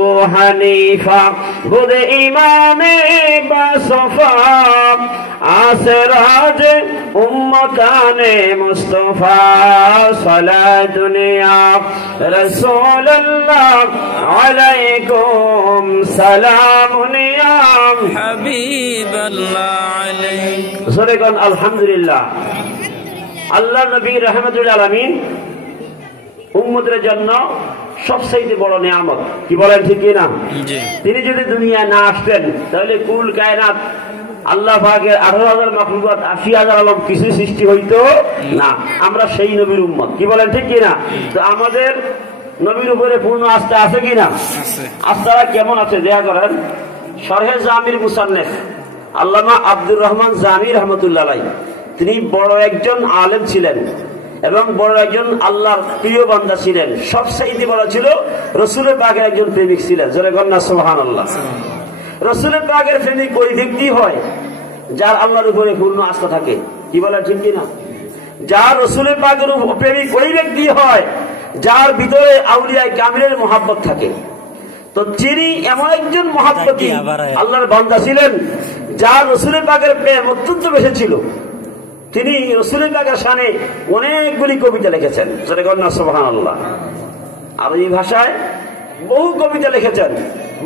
ও হানিফা বুদ ইমামে বাসফা আসরাজ উম্মতানে মুস্তাফা সালাতুন ইয়া রাসূলুল্লাহ আলাইকুম সালামুন ইয়া হাবিবাল্লাহ আলাইকুম। সরে কোন আলহামদুলিল্লাহ। আল্লাহ নবী রাহমাতুল আলামিন উম্মতের জন্য সবচেয়ে বড় নিয়ামত। কি বলেন ঠিক কিনা? তিনি যদি দুনিয়া না আসতেন তাহলে কুল কায়নাত আল্লাহ পাকের 18,000 মাখলুকাত 80,000 আলম কিছু সৃষ্টি হইতো না। আমরা সেই নবীর উম্মত। কি বলেন ঠিক কিনা? তো আমাদের নবীর উপরে পূর্ণ আস্থা আছে কিনা? আস্থাটা কেমন আছে দেখা করেন। শরহে জামির মুসান্নেফ আল্লামা আব্দুর রহমান জামি রহমতুল্লাহ আলাইহি, তিনি বড় একজন আলেম ছিলেন এবং বড় একজন আল্লাহর প্রিয় বান্দা ছিলেন। সবচেয়ে বড় ছিল রাসূলের পাকের একজন প্রেমিক ছিলেন। জোরে বলেন না সুবহানাল্লাহ। রাসূলের পাকের প্রেমিক ওই ব্যক্তি হয় যার আল্লাহর উপরে পূর্ণ আস্থা থাকে। কি বলে ঠিক কিনা? যার রাসূলের পাকের প্রেমিক ওই ব্যক্তি হয় যার ভিতরে আউলিয়া কামিলের মহব্বত থাকে। তো তিনি এমন একজন মহব্বতী আল্লাহর বান্দা ছিলেন যার রাসূলের পাকের প্রেম অত্যন্ত বেশি ছিল। তিনি রাসূলের পাকের শানে অনেকগুলি কবিতা লিখেছেন। জোরে বলেন না সুবহানাল্লাহ। আরবি ভাষায় বহু কবিতা লিখেছেন,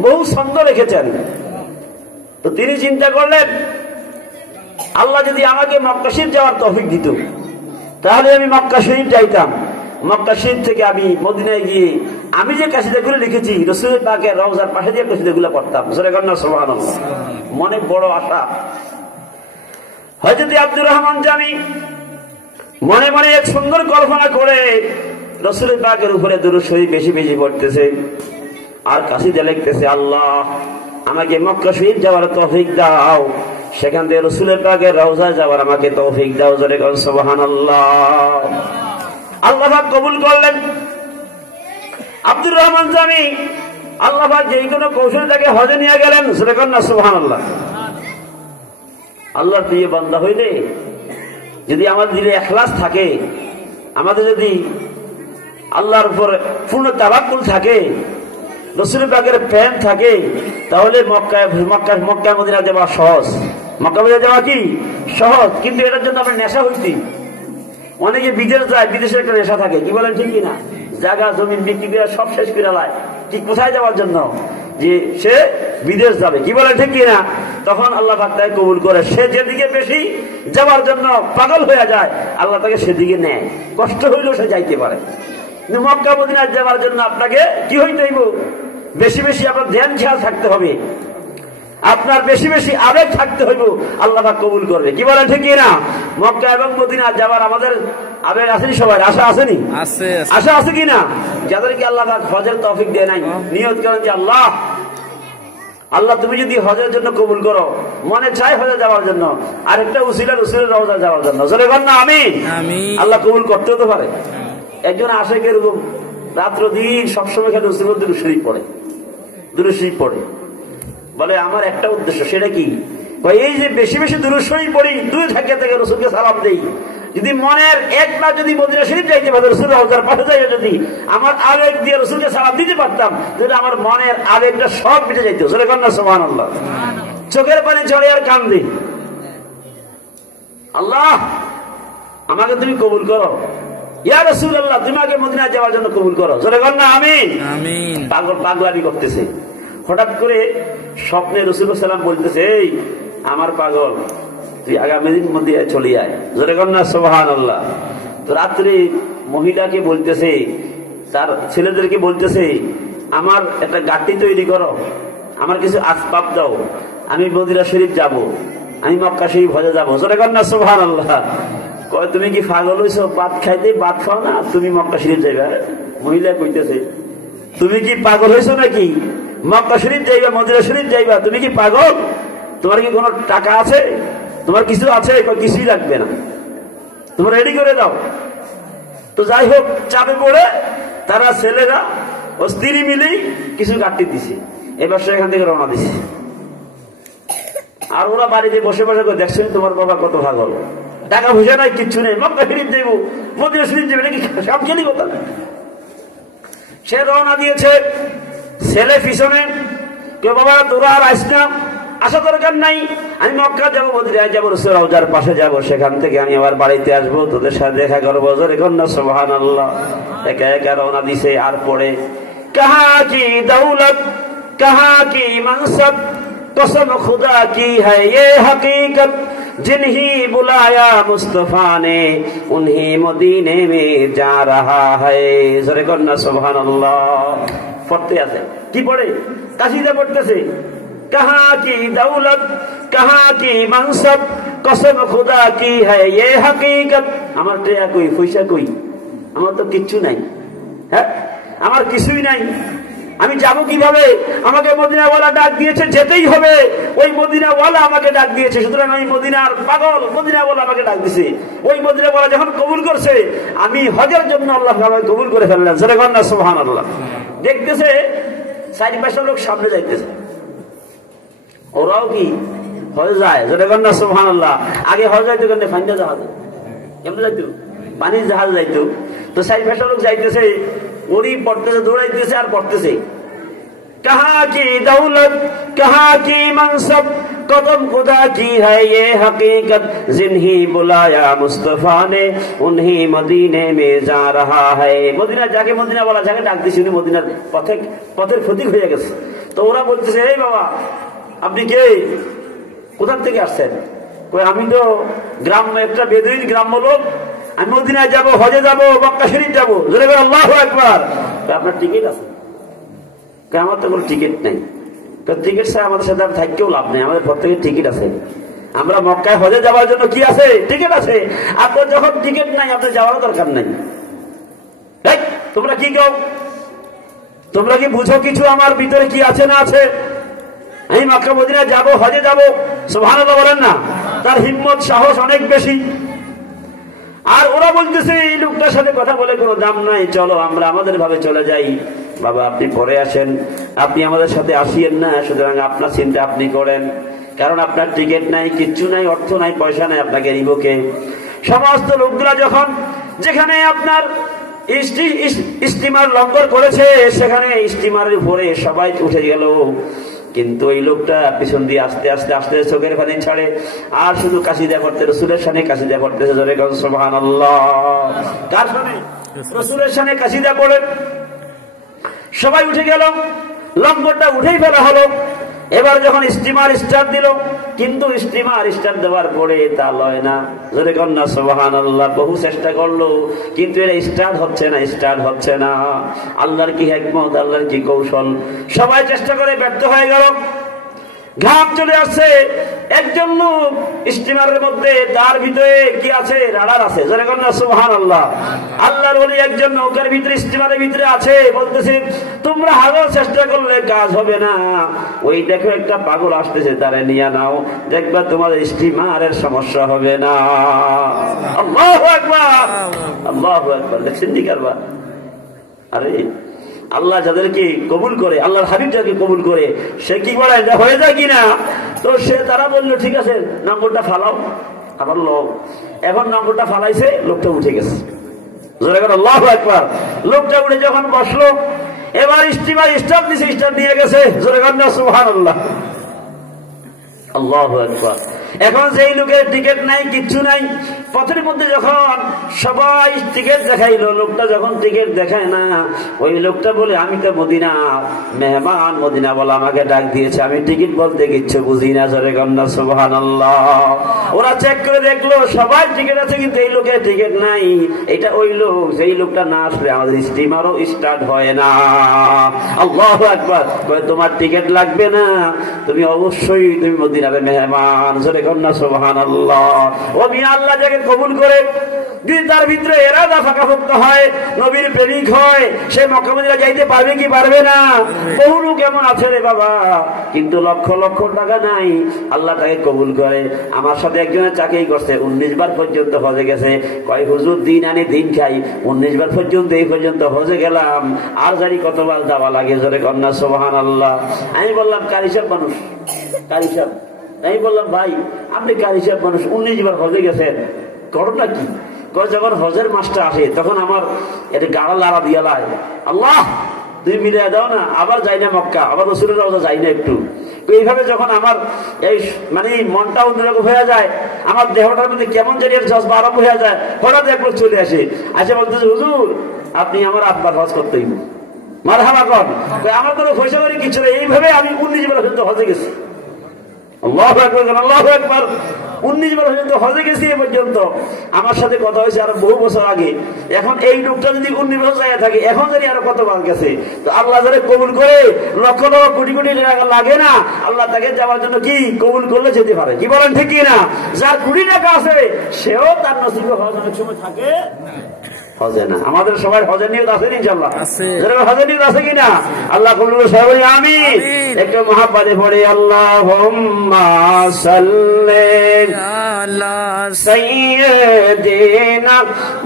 বহু ছন্দ লিখেছেন। তো তিনি চিন্তা করলেন আল্লাহ যদি আমাকে মক্কা শরীফ যাওয়ার তৌফিক দিত তাহলে আমি মক্কা শরীফ যাইতাম। মক্কা শরীফ থেকে আমি মদিনায় গিয়ে আমি যে কাসিদাগুলো লিখেছি রাসূলের পাকের রওজার পাশে দিয়ে কাসিদাগুলো পড়তাম। জোরে বলেন না সুবহানাল্লাহ। মনে বড় আশা। হযরত আব্দুর রহমান জামি মনে মনে এক সুন্দর কল্পনা করে রাসূলের পাকের উপরে দুরূদ শরীফ বেশি বেশি পড়তেছে আর কাসিদা লিখতেছে, আল্লাহ আমাকে মক্কা শরীফ যাওয়ার তৌফিক দাও, সেখান থেকে রাসূলের পাকের রওজায় যাওয়ার আমাকে তৌফিক দাও। জোরে বলেন সুবহানাল্লাহ। আল্লাহ পাক কবুল করলেন। আব্দুর রহমান জামি আল্লাহ পাক যেই কোনো কৌশলে তাকে হজে নিয়ে গেলেন। জোরে বলেন না সুবহানাল্লাহ। আল্লাহর প্রিয় বান্দা হইলে যদি আমাদের দিলে ইখলাস থাকে, আমাদের যদি আল্লাহর উপর পূর্ণ তাওয়াক্কুল থাকে, রাসূলের পাকের প্রেম থাকে, তাহলে মক্কা মদিনা যাওয়া সহজ। মক্কা মদিনা যাওয়া কি সহজ, কিন্তু এটার জন্য আমরা নেশা হইছি। অনেকে বিদেশ যায়, বিদেশে একটা নেশা থাকে। কি বলেন ঠিক কিনা? জায়গা জমিন বিক্রি করে সব শেষ করে লায়। কি কোথায় যাওয়ার জন্য? যে সে বিদেশ যাবে। কি বলেন ঠিক কিনা? তখন আল্লাহ পাক তাকে কবুল করে। সে যেদিকে বেশি যাওয়ার জন্য পাগল হয়ে যায় আল্লাহ তাকে সেদিকে নেয়। কষ্ট হইলেও সে যাইতে পারে। কিন্তু মক্কা মদিনা যাওয়ার জন্য আপনাকে কি হইতে হইব? বেশি বেশি আপনার ধ্যান খেয়াল থাকতে হবে, আপনার বেশি বেশি আবেগ থাকতে হইব, আল্লাহ পাক কবুল করবে। কি বলেন ঠিক কিনা? মক্কা এবং মদিনা যাওয়ার আমাদের আবেগ আসেনি, সবার আশা আসেনি? আশা আছে কিনা? যাদেরকে আল্লাহ পাক হজের তৌফিক দেয় নাই, নিয়ত করেন যে আল্লাহ আল্লাহ তুমি যদি হজের জন্য কবুল করো, মনে চাই হজে যাওয়ার জন্য, আর একটা উসিলা রাসূলের রওজা যাওয়ার জন্য। জোরে বলেন না আমিন। আল্লাহ কবুল করতেও তো পারে। একজন আশেকের এরকম রাত্র দিন সবসময় খালি রাসূলের দুরূদ শরীফ পড়ে, দুরূদ শরীফ পড়ে। বলে আমার একটা উদ্দেশ্য, সেটা কি? এই যে বেশি বেশি দুরূদ শরীফ পড়ি, দূরে থেকে রাসূলকে সালাম দেই, যদি মনের একবার যদি মদিনা শরীফ যাইতে পারতো, রসুল রওজার পাশে যাইতে যদি আমার আবেগ দিয়ে রসুলকে সালাম দিতে পারতাম, তাহলে আমার মনের আবেগটা সব মিটে যাইতো। সুবহানাল্লাহ। চোখের পানি ঝরে আর কান্দি, আল্লাহ আমাকে তুমি কবুল করো, ইয়া রাসূলুল্লাহ তুমি আমাকে মদিনায় যাওয়ার জন্য কবুল করো। জোরে বল না আমিন। আমিন। পাগল পাগলামি করতেছে। হঠাৎ করে স্বপ্নে রাসূলুল্লাহ সাল্লাল্লাহু আলাইহি ওয়াসাল্লাম বলতেছে, এই আমার পাগল, তুই আগামী দিন মদিনায় চলে আয়। জোরে বল না সুবহানাল্লাহ। তো রাত্রে মহিলাকে বলতেছে, তার ছেলেদেরকে বলতেছে, আমার একটা গাড়ি তৈরি করো, আমার কিছু আসবাব দাও, আমি মদিনা শরীফ যাব, আমি মক্কা শরীফ হজে যাবো। জোরে বল না সুবহানাল্লাহ। কয় তুমি কি পাগল হইছো? ভাত খাইতে ভাত খাও না, তুমি মক্কা শরীফ যাইবা? মহিলা কইতেছে, তুমি কি পাগল হইছো নাকি? মক্কা শরীফ যাইবা, মদিনা শরীফ যাইবা, তুমি কি পাগল? তোমার কি কোনো টাকা আছে? তোমার কিছু আছে? কিছুই লাগবে না, তোমরা রেডি করে দাও। তো যাই হোক, চাপে পড়ে তারা ছেলেরা ও স্ত্রী মিলেই কিছু গাড়ি দিছে, এবার সে এখান থেকে রওনা দিছে। আর ওরা বাড়িতে বসে বসে করে দেখছেন, তোমার বাবা কত পাগল, টাকা পয়সা নাই, কিচ্ছু নেই, মক্কা শরীফ যাইব, মদিনা শরীফ যাবে, নাকি সব খেলি কথা। সে রওনা দিয়েছে, ছেলে পিছনে। কেউ বাবা তোরা আর আইস না, আসা দরকার নাই, আমি মক্কা যাবো, মদিনায় যাবো, রাসূল রওজার পাশে যাবো, সেখান থেকে আমি আবার বাড়িতে আসবো, তোদের সাথে দেখা করবো। জোরে বল না সুবহানাল্লাহ। একা একা রওনা দিছে। আর পরে কাহা কি দৌলত, কাহা কি মানসব, कसम खुदा की है ये हकीकत, जिन्हीं बुलाया मुस्तफा ने उन्हीं मदीने में जा रहा है। जरे करना सुबहानल्लाह। पढ़ते আছে কি পড়ে? কাসিদা পড়তেছে। कहा की दौलत, कहा की मनसब, कसम खुदा की है ये हकीकत। আমার টেয়া কই, পয়সা কই? আমার তো কিচ্ছু নাই। হ্যাঁ, আমার কিছুই নাই, আমি যাবো কিভাবে? আমাকে মদিনাওয়ালা ডাক দিয়েছে, যেতেই হবে, ওই মদিনাওয়ালা আমাকে ডাক দিয়েছে, সুতরাং আমি মদিনার পাগল, মদিনাওয়ালা আমাকে ডাক দিছে। ওই মদিনাওয়ালা যখন কবুল করছে, আমি হজের জন্য আল্লাহ আমাকে কবুল করে ফেললেন। জোরে বল না সুবহানাল্লাহ। দেখতেছে চারি পাঁচটা লোক সামনে যাইতেছে, ওরাও কি হজ যায়? জোরে বল না সুবহানাল্লাহ। আগে হজ যাইতো কেন? ফাইন্দা জাহাজ, কেমন যাইতো? পানির জাহাজ যাইতো। তো চারি পাঁচটা লোক যাইতেছে, ওরই পড়তেছে, দৌড়াইতেছে আর পড়তেছে। कहा की दौलत, कहा की मनसब, कदम खुदा की है ये हकीकत, जिन्हीं बुलाया मुस्तफा ने उन्हीं मदीने में जा रहा है। মদিনা যাকে মদিনা বলা যাকে ডাক দিছি, উনি মদিনার পথের প্রতীক হয়ে গেছে। তো ওরা বলতেছে, এই বাবা আপনি কে, কোথা থেকে আসছেন? কই আমি তো গ্রাম, একটা বেদুইন গ্রাম্য লোক, আমি মদিনায় যাবো, হজে যাবো, মক্কা শরীফ যাবো। জোরে বল আল্লাহু আকবার। আপনার টিকিট আছে? আমার তো কোনো টিকিট নেই। টিকিট ছাড়া আমাদের সাথে থাকতেও লাভ নেই, আমাদের প্রত্যেকের টিকিট আছে। আমরা মক্কায় হজে যাওয়ার জন্য কি আছে? টিকিট আছে। আপনার যখন টিকিট নাই, আপনার যাওয়ার দরকার নাই। তোমরা কি কেউ, তোমরা কি বুঝো কিছু আমার ভিতরে কি আছে না আছে? আমি মক্কা মদিনায় যাবো, হজে যাবো, সুবহানাল্লাহ বলেন না? তার হিম্মত সাহস অনেক বেশি। আর ওরা বলতেছে, এই লোকটার সাথে কথা বলে কোনো দাম নাই, চলো আমরা আমাদের ভাবে চলে যাই। বাবা আপনি পরে আসেন, আপনি আমাদের সাথে আসিয়েন না, সুতরাং আপনার চিন্তা আপনি করেন, কারণ আপনার টিকিট নাই, কিচ্ছু নাই, অর্থ নাই, পয়সা নাই, আপনাকে নিবকে। সমস্ত লোকগুলা যখন যেখানে আপনার স্টিমার লঙ্গর করেছে, সেখানে স্টিমারের উপরে সবাই উঠে গেল, কিন্তু এই লোকটা পিছন দিয়ে আস্তে আস্তে আস্তে চোখের পানি ছাড়ে আর শুধু কাসিদা পড়তে, রসুলের সামনে কাসিদা পড়তেছে। জোরে বল সুবহানাল্লাহ। কার সামনে? রসুলের সামনে কাসিদা পড়ে সবাই উঠে গেল, লঙ্গরটা উঠেই ফেলা হলো। এবার যখন স্টিমার স্টার্ট দিল, কিন্তু স্টিমার স্টার্ট দেওয়ার পরে তা লয় না। জোরে বল না সুবহানাল্লাহ। বহু চেষ্টা করলো, কিন্তু এটা স্টার্ট হচ্ছে না, স্টার্ট হচ্ছে না। আল্লাহর কি হিকমত, আল্লাহর কি কৌশল, সবাই চেষ্টা করে ব্যর্থ হয়ে গেল। ঘাম চলে আসছে। একজন লোক স্টিমারের মধ্যে, তার ভিতরে কি আছে? রাডার আছে। জোরে বল না সুবহানাল্লাহ। আল্লাহর ওলি একজন নৌকার ভিতরে, স্টিমারের ভিতরে আছে, বলতেছে তোমরা হাজার চেষ্টা করলে কাজ হবে না, ওই দেখো একটা পাগল আসতেছে, তারে নিয়ে নাও, দেখবা তোমাদের স্টিমারের সমস্যা হবে না। আল্লাহু আকবার, আল্লাহু আকবার। দেখছেন নি কারবার? আরে আল্লাহ যাদেরকে কবুল করে, আল্লাহর হাবিব যাকে কবুল করে, সে কি বলে এটা হয়ে যায় কিনা? তো সে তারা বললো ঠিক আছে, নম্বরটা ফালাও। আবার লোক এখন নম্বরটা ফালাইছে, লোকটা উঠে গেছে। আল্লাহু আকবার। লোকটা উঠে যখন বসলো, এবার স্টিমার স্টার্ট দিছে, স্টার্ট নিয়ে গেছে। জোরে বলেন না সুবহানাল্লাহ। আল্লাহু আকবার। এখন যেই লোকের টিকিট নাই, কিচ্ছু নাই, পথের মধ্যে যখন সবাই টিকিট দেখাইলো, লোকটা যখন টিকিট দেখায় না, ওই লোকটা বলে আমি তো মদিনা মেহমান, মদিনা বলে আমাকে ডাক দিয়েছে, আমি টিকিট বলতে কিচ্ছু বুঝি না। জোরে বলেন না সুবহানাল্লাহ। ওরা চেক করে দেখলো সবাই টিকিট আছে, কিন্তু এই লোকের টিকিট নাই। এটা ওই লোক, সেই লোকটা না আসলে আমাদের স্টিমারও স্টার্ট হয় না। আল্লাহু আকবার। তোমার টিকিট লাগবে না, তুমি অবশ্যই তুমি মদিনার মেহমান। জোরে বলেন না সুবহানাল্লাহ। ও মিয়া, আল্লাহ যাকে কবুল করে যদি তার ভিতরে এরাদা ফাঁকাফোক্ত হয়, নবীর প্রেমিক হয়, সে মক্কা মদিনা যাইতে পারবে কি পারবে না? বহু লোক এমন আছে রে বাবা, কিন্তু লক্ষ লক্ষ টাকা নাই, আল্লাহ তাকে কবুল করে। আমার সাথে একজনের চাকরি করছে, 19 বার পর্যন্ত হজে গেছে। কয় হুজুর দিন আনি দিন খাই, 19 বার পর্যন্ত এই পর্যন্ত হজে গেলাম, আর জানি কতবার যাওয়া লাগে। জোরে কন্যা সুবহানাল্লাহ। আমি বললাম কারি সাহেব মানুষ, কারি সাহেব। আমি বললাম ভাই আপনি কারি সাহেব মানুষ, 19 বার হজে গেছেন, ঘটনা কি? যখন হজের মাসটা আসে তখন আমার এটা গাড়া লাড়া দিয়া লাগে, আল্লাহ তুমি মিলিয়ে দাও না, আবার যাই না মক্কা, আবার রসুলের রওজা যাই না একটু। এইভাবে যখন আমার এই মানে মনটা অন্যরকম হয়ে যায়, আমার দেহটার মধ্যে কেমন জানি জজবা আরম্ভ হয়ে যায়, হঠাৎ একবার চলে আসে, বলতেছে হুজুর আপনি আমার আব্বার হজ করতেই মারহাবা কর। আমার কোনো পয়সা করি কিছু নেই। এইভাবে আমি 19 বার পর্যন্ত হজে গেছি। আল্লাহু আকবার, আল্লাহু আকবার। 19 বার পর্যন্ত হজে গেছি এ পর্যন্ত। আমার সাথে কথা হয়েছে আরো বহু বছর আগে। এখন এই লোকটা যদি 19 বছর যায় থাকে, এখন জানি আরো কতবার গেছে। তো আল্লাহ যারা কবুল করে, লক্ষ লক্ষ কোটি কোটি টাকা লাগে না, আল্লাহ তাকে যাওয়ার জন্য কি কবুল করলে যেতে পারে। কি বলেন ঠিক কি না? যার কোটি টাকা আছে সেও তার নসিবে হজ অনেক সময় থাকে হজে না। আমাদের সবাই হজের নিয়ত আছে ইনশাআল্লাহ, হজের নিয়ত আছে কিনা? আল্লাহ কবুল করে সবাই বলি আমিন। একটু মহাব্বতে পড়ে আল্লাহুম্মা সাল্লি আলা সাইয়্যিদিনা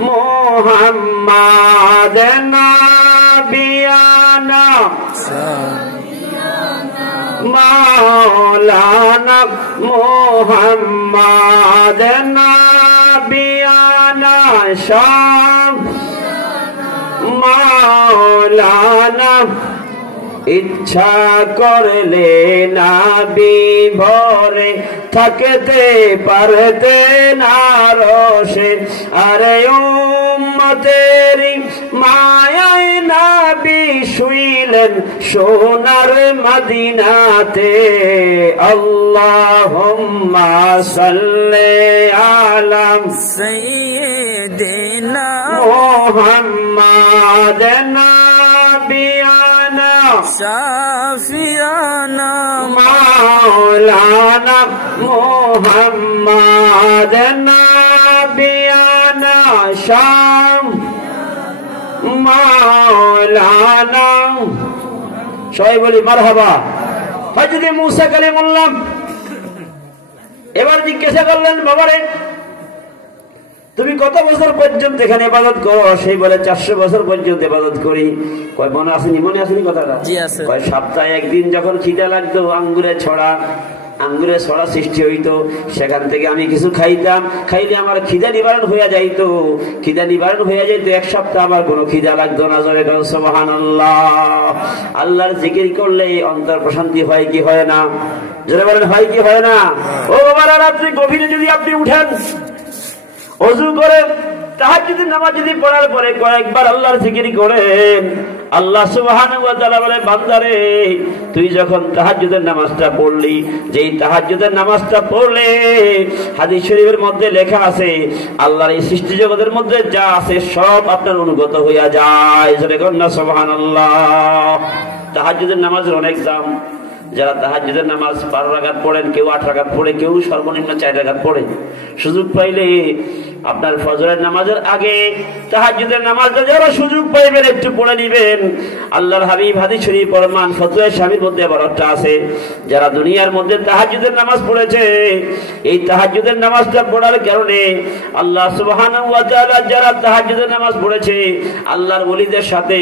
মুহাম্মাদ নাবিয়ানা মাওলানা মুহাম্মাদ নাবিয়ানা শাম মাওলানা ইচ্ছা করলে নাবি ভরে থাকতে পারতে না রোশে, আরে উম্মতেরি মায়ায় নাবি শুইলেন সোনার মদিনাতে। আল্লাহুম্মা সাল্লি আলা সাইয়্যিদিনা মুহাম্মাদ নাবিয়ানা শাফিয়ানা মাওলানা মুহাম্মাদ নাবিয়ানা শাম মাওলানা। সবাই বলি মারহাবা। হযরত মুসা কালিমুল্লাহ এবার জিজ্ঞাসা করলেন, বাবারে তুমি কত বছর পর্যন্ত এখানে ইবাদত করো? সেই বলে 400 বছর পর্যন্ত ইবাদত করি। কয় মনে আসেনি কথাটা? কয় সপ্তাহে একদিন যখন খিদা লাগতো, আঙ্গুরের ছড়া সৃষ্টি হইতো, সেখান থেকে আমি কিছু খাইতাম, খাইলে আমার খিদা নিবারণ হইয়া যাইতো। খিদা নিবারণ হইয়া যাইতো, এক সপ্তাহ আমার কোনো খিদা লাগতো না। জোরে বলেন সুবহানাল্লাহ। আল্লাহর জিকির করলে অন্তর প্রশান্তি হয় কি হয় না? জোরে বলেন হয় কি হয় না? ও বাবারা, রাত্রি গভীরে যদি আপনি উঠেন, ওযু করে তাহাজ্জুদের নামাজ যদি পড়ার পরে কয়েকবার আল্লাহর জিকির করেন, আল্লাহ সুবহানাহু ওয়া তাআলা বলে, বান্দারে তুই যখন তাহাজ্জুদের নামাজটা পড়লি, যেই তাহাজ্জুদের নামাজটা পড়লে হাদিস শরীফের মধ্যে লেখা আছে আল্লাহর এই সৃষ্টি জগতের মধ্যে যা আছে সব আপনার অনুগত হইয়া যায়। জোরে বলেন সুবহানাল্লাহ। তাহাজ্জুদের নামাজের অনেক দাম। যারা তাহাজ্জুদের নামাজ 12 রাকাত পড়েন, কেউ 8 রাকাত পড়ে, কেউ সর্বনিম্ন 4 রাকাত পড়ে, সুযোগ পাইলে আপনার ফজরের নামাজের আগে তাহাজ্জুদের নামাজটা যারা সুযোগ পাইবেন একটু পড়ে নেবেন। আল্লাহর হাবিব হাদিস শরীফ ফরমান, ফতোয়া স্বামীর মধ্যে আবার একটা আছে, যারা দুনিয়ার মধ্যে তাহাজ্জুদের নামাজ পড়েছে, এই তাহাজ্জুদের নামাজটা পড়ার কারণে আল্লাহ সুবহানাহু ওয়া তাআলা যারা তাহাজ্জুদের নামাজ পড়েছে আল্লাহর ওলিদের সাথে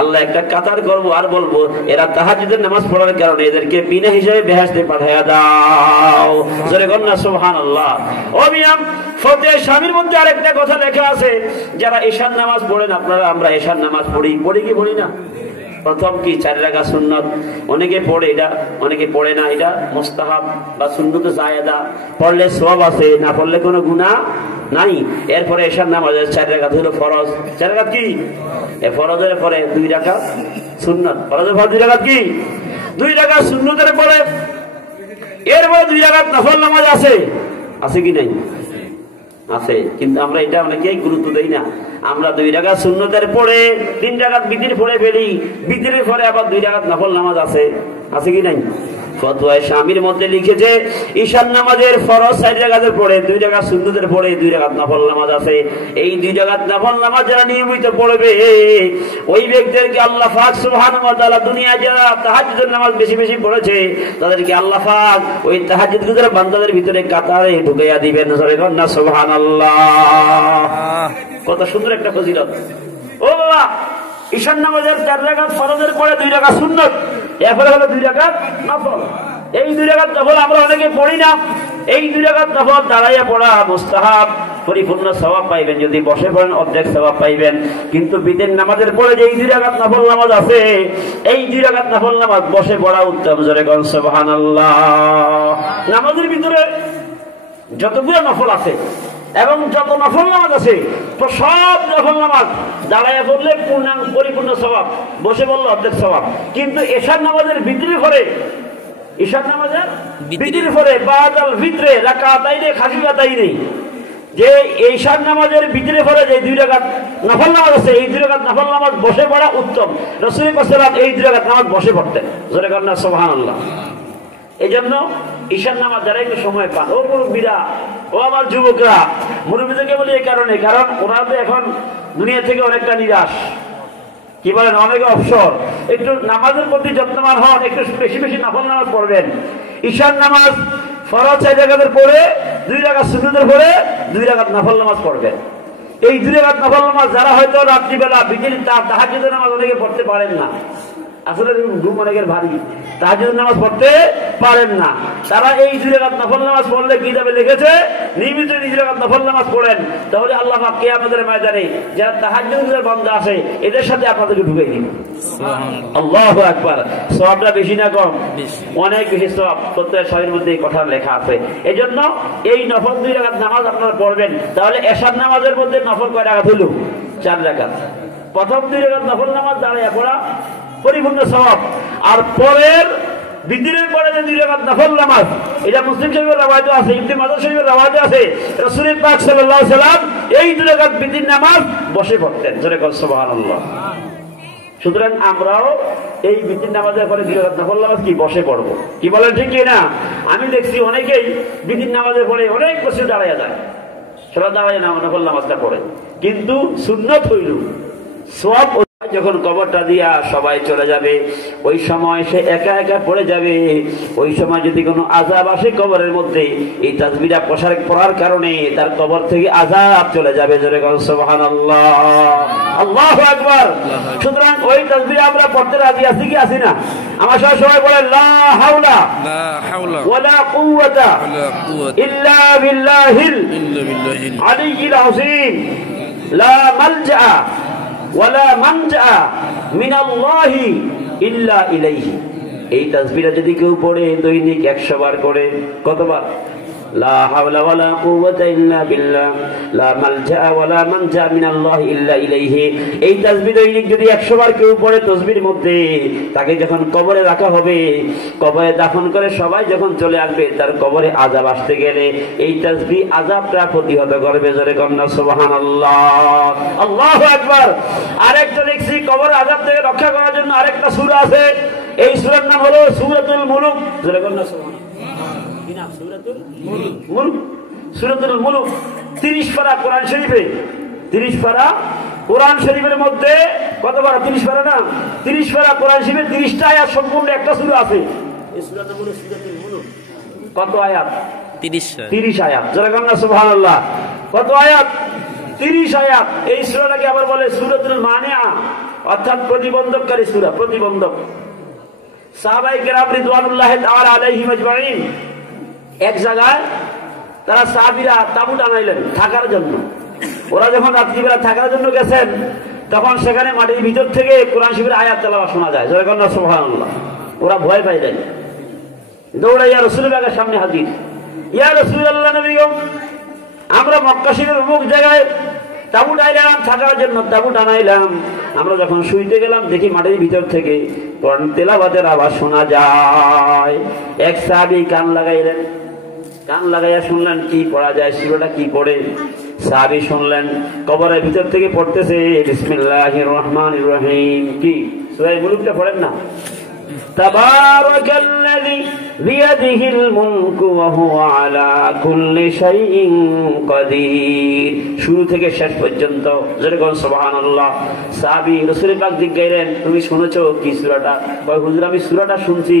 আল্লাহ একটা কাতার করব আর বলবো এরা তাহাজ্জুদের নামাজ পড়ার কারণে এদেরকে বিনা হিসাবে বেহেশতে পাঠায়া দাও। জোরে বলুন না সুবহানাল্লাহ। ও মিয়াম, ফতোয়া স্বামীর মধ্যে আরেকটা কথা লেখা আছে, যারা ঈশার নামাজ পড়েন আপনারা, আমরা ঈশার নামাজ পড়ি কি পড়ি না? প্রথম কি 4 রাকাত সুন্নাত, অনেকে পড়ে এটা, অনেকে পড়ে না, এটা মুস্তাহাব বা সুন্নাত জায়েদা, পড়লে সওয়াব আছে, না পড়লে কোনো গুনাহ নাই। এরপরে ঈশার নামাজের 4 রাকাত হলো ফরজ। 4 রাকাত কি? এই ফরজের পরে 2 রাকাত সুন্নাত। ফরজের পরে 2 রাকাত কি? 2 রাকাত সুন্নাতের পরে এরপরে 2 রাকাত নফল নামাজ আছে কি নাই? আছে, কিন্তু আমরা এটা অনেকেই গুরুত্ব দেই না। আমরা 2 রাকাত সুন্নতের পরে 3 রাকাত বিতির পড়ে ফেলি, বিতিরের পরে আবার 2 রাকাত নফল নামাজ আছে কি নাই? ফতোয়ায়ে শামির মধ্যে লিখেছে ঈশার নামাজের ফরজ 4 রাকাতের পরে 2 রাকাত সুন্নতের পরে 2 রাকাত নফল নামাজ আছে। এই 2 রাকাত নফল নামাজ যারা নিয়মিত পড়বে ওই ব্যক্তিদেরকে আল্লাহ পাক সুবহানাহু ওয়া তাআলা দুনিয়ায় যারা তাহাজ্জুদের নামাজ বেশি বেশি পড়েছে তাদেরকে আল্লাহ পাক ওই তাহাজ্জুদের বান্দাদের ভিতরে কাতারে ঢুকাইয়া দিবেন। না সুবহানাল্লাহ, কত সুন্দর একটা ফজিলত। ও বাবা, ঈশার নামাজের 4 রাকাত ফরজের পরে 2 রাকাত সুন্নাত, এরপরে হলো 2 রাকাত নফল। এই 2 রাকাত নফল আমরা অনেকে পড়ি না। এই 2 রাকাত নফল দাঁড়াইয়া পড়া মুস্তাহাব, পরিপূর্ণ সওয়াব পাইবেন। যদি বসে পড়েন অর্ধেক সওয়াব পাইবেন। কিন্তু বিতের নামাজের পরে যে 2 রাকাত নফল নামাজ আছে, এই 2 রাকাত নফল নামাজ বসে পড়া উত্তম। জোরে কোন সুবহানাল্লাহ। নামাজের ভিতরে যতগুলো নফল আছে এবং যত নফল নামাজ আছে, তো সব নফল নামাজ দাঁড়াইয়া পড়লে পরিপূর্ণ সওয়াব, বসে পড়লে অর্ধেক সওয়াব। কিন্তু ঈশার নামাজের ভিতরে পড়ে, ঈশার নামাজের ভিতরে পড়ে বাদাল ভিতরে রাকাতাইনে খাফিফাতাইনে, যে ঈশার নামাজের ভিতরে পড়ে যে 2 রাকাত নফল নামাজ আছে, এই 2 রাকাত নফল নামাজ বসে পড়া উত্তম। রাসূল সাল্লাল্লাহু আলাইহি ওয়াসাল্লাম এই 2 রাকাত নামাজ বসে পড়তেন। জোরে বলেন না সুবহানাল্লাহ। এই জন্য ঈশার নামাজ যারা একটু সময় পান, ও মুরব্বীরা, ও আমার যুবকরা, মুরব্বীদেরকে বলি এই কারণে, কারণ ওনারা তো এখন দুনিয়া থেকে অনেকটা নিরাশ, কি বলেন, অনেকে অবসর। একটু নামাজের প্রতি যত্নবান হন, একটু বেশি বেশি নফল নামাজ পড়বেন। ঈশার নামাজ ফরজ 4 রাকাতের পরে 2 রাকাত সুন্নতের পরে 2 রাকাত নফল নামাজ পড়বেন। এই 2 রাকাত নফল নামাজ যারা হয়তো রাত্রিবেলা বিকেল তাহাজ্জুদের নামাজ অনেকে পড়তে পারেন না, আসলে ঘুম অনেকের ভারী, তাহাজ্জুদের নামাজ পড়তে পারেন না, তারা এই 2 রাকাত নফল নামাজ পড়লে কিতাবে লিখেছে নিয়মিত 2 রাকাত নফল নামাজ পড়েন, তাহলে আল্লাহ পাক কিয়ামতের ময়দানে যারা তাহাজ্জুদের বান্দা আছে এদের সাথে আপনাদেরকে ঢুকাই দিবেন। সুবহানাল্লাহ, আল্লাহু আকবার। সওয়াবটা বেশি না কম? অনেক বেশি সওয়াব প্রত্যেক শরীরের মধ্যে এই কথা লেখা আছে। এজন্য এই নফল 2 রাকাত নামাজ আপনারা পড়বেন। তাহলে এশার নামাজের মধ্যে নফল কয় রাকাত হলো? 4 রাকাত। প্রথম 2 রাকাত নফল নামাজ দাঁড়াইয়া পড়া পরিপূর্ণ সওয়াব, আর পরের বিদিনের পরে যে 2 রাকাত নফল নামাজ, এটা মুসলিম শরীফের রওয়ায়েতে আছে, ইবনে মাজাহ শরীফের রওয়ায়েতে আছে, রাসূল পাক সাল্লাল্লাহু আলাইহি সাল্লাম এই 2 রাকাত বিদির নামাজ বসে পড়তেন। জোরে বল সুবহানাল্লাহ। সুতরাং আমরাও এই বিদির নামাজের পরে 2 রাকাত নফল নামাজ কি বসে পড়বো, কি বলেন ঠিক কি না? আমি দেখছি অনেকেই বিদির নামাজের পরে অনেক বছর দাঁড়াইয়া যায়, সেটা দাঁড়ায় না নফল নামাজটা পড়ে, কিন্তু সুন্নাত হইল সওয়াব। যখন কবরটা দিয়া সবাই চলে যাবে, ওই সময় সে একা একা পড়ে যাবে। ওই সময় যদি কোনো আযাব আসে কবরের মধ্যে, এই তাসবিহটা পড়ার কারণে তার কবর থেকে আযাব চলে যাবে। জোরে বল সুবহানাল্লাহ, আল্লাহু আকবার। সুতরাং ওই তাসবিহটা আমরা পড়তে রাজি আছি কি আছি না? আমার সবাই বলেন লা হাওলা ওয়ালা কুওয়াতা ইল্লা বিল্লাহিল আলিয়্যিল আযীম, লা মালজা ওয়ালা মানজা মিনাল্লাহি ইল্লা ইলাইহি। এই তাসবিহটা যদি কেউ পড়ে দৈনিক 100 বার করে, কতবার? লা হাওলা ওয়ালা কুওয়াতা ইল্লা বিল্লাহ, লা মালজা ওয়ালা মানজা মিনাল্লাহি ইল্লা ইলাইহি। এই তাসবিহ দৈনিক যদি 100 বার কেউ পড়ে তাসবিহর মধ্যে, তাকে যখন কবরে রাখা হবে, কবরে দাফন করে সবাই যখন চলে আসবে, তার কবরে আযাব আসতে গেলে এই তাসবিহ আযাবটা প্রতিহত করবে। জোরে কন্না সুবহানাল্লাহ, আল্লাহু আকবার। আরেকটা দেখছি কবর আযাব থেকে রক্ষা করার জন্য আরেকটা সূরা আছে, এই সূরার নাম হলো সূরাতুল মুলুক। জোরে কন্না সুবহানাল্লাহ। কি নাম? সূরাতুল মুলুক। সূরাতুল মুলক 30 পারা কোরআন শরীফে, 30 পারা কোরআন শরীফের মধ্যে কত পারা? 30 পারা না, 30 পারা কোরআন শরীফে 30টা আয়াত সম্পূর্ণ একটা সূরা আছে। এই সূরাতুল মুলক কত আয়াত? 30 আয়াত। যারা কান্না সুবহানাল্লাহ। কত আয়াত? 30 আয়াত। এই সূরাটাকে আবার বলে সূরাতুল মানিআ, অর্থাৎ প্রতিবন্ধককারী সূরা, প্রতিবন্ধক। সাহাবায়ে কেরাম রিদওয়ানুল্লাহি তাআলা আলাইহিম আজমাইন এক জায়গায় তারা সাহাবীরা তাঁবু টানাইলেন থাকার জন্য। ওরা যখন রাত্রিবেলা থাকার জন্য গেছেন তখন সেখানে মাটির ভিতর থেকে কোরআন শরীফের আয়াত তেলাওয়াত শোনা যায়। যারা কান্না সুবহানাল্লাহ। ওরা ভয় পাইলেন, দৌড়াইয়া রাসূলুল্লাহর সামনে হাজির। ইয়া রাসূলুল্লাহ, নবী গো, আমরা মক্কা শরীফের অমুক জায়গায় তাঁবু টানাইলাম থাকার জন্য, তাঁবু টানাইলাম। আমরা যখন শুইতে গেলাম দেখি মাটির ভিতর থেকে কোরআন তেলাওয়াতের আওয়াজ শোনা যায়। এক সাহাবী কান লাগাইলেন, কান লাগাইয়া শুনলেন কি পড়া যায়, সূরাটা কি পড়ে। সাহাবী শুনলেন কবরের ভিতর থেকে পড়তেছে বিসমিল্লাহির রহমানির রহিম। কি সূরা মুলকটা পড়েন না? তাবারাকাল্লাযী বিয়াদিহিল মুলকু ওয়া হুয়া আলা কুল্লি শাইইন কাদির। শুরু থেকে শেষ পর্যন্ত যেরকম সুবহানাল্লাহ। সাহাবী রাসূল পাক জিজ্ঞাসা, তুমি শুনেছো কি সূরাটা? কয় হুজুর আমি সূরাটা শুনছি,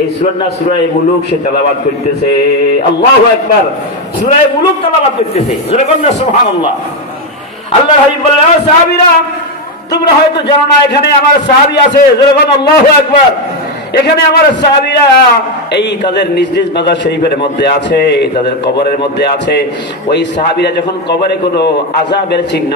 এই সূরাটা সূরা মুলক সে তেলাওয়াত করতেছে। আল্লাহু আকবার। সূরা মুলক তেলাওয়াত করতেছে, যেরকম সুবহানাল্লাহ। আল্লাহ হাবিব বললেন, সাহাবীরা তোমরা হয়তো জানো না এখানে আমার সাহাবী আছে, যেরকম আল্লাহু আকবার। এখানে আমার সাহাবীরা এই তাদের নিজ নিজ মাজার শরীফের মধ্যে আছে, তাদের কবরের মধ্যে আছে। ওই সাহাবীরা যখন কবরে কোনো আযাবের চিহ্ন,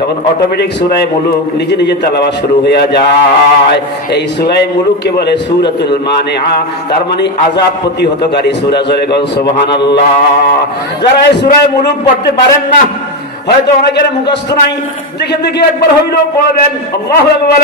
তখন অটোমেটিক সূরা মুলক নিজে নিজে তেলাওয়াত শুরু হয়ে যায়। এই সূরা মুলককে বলে সূরাতুল মানিআ, তার মানে আযাব প্রতিহতকারী সূরা। জোরে বলেন সুবহানাল্লাহ। যারা এই সূরা মুলক পড়তে পারেন না, হয়তো অনেকের মুখস্থ নাই, দেখে দেখে একবার হইলেও পড়বেন। আল্লাহু আকবার।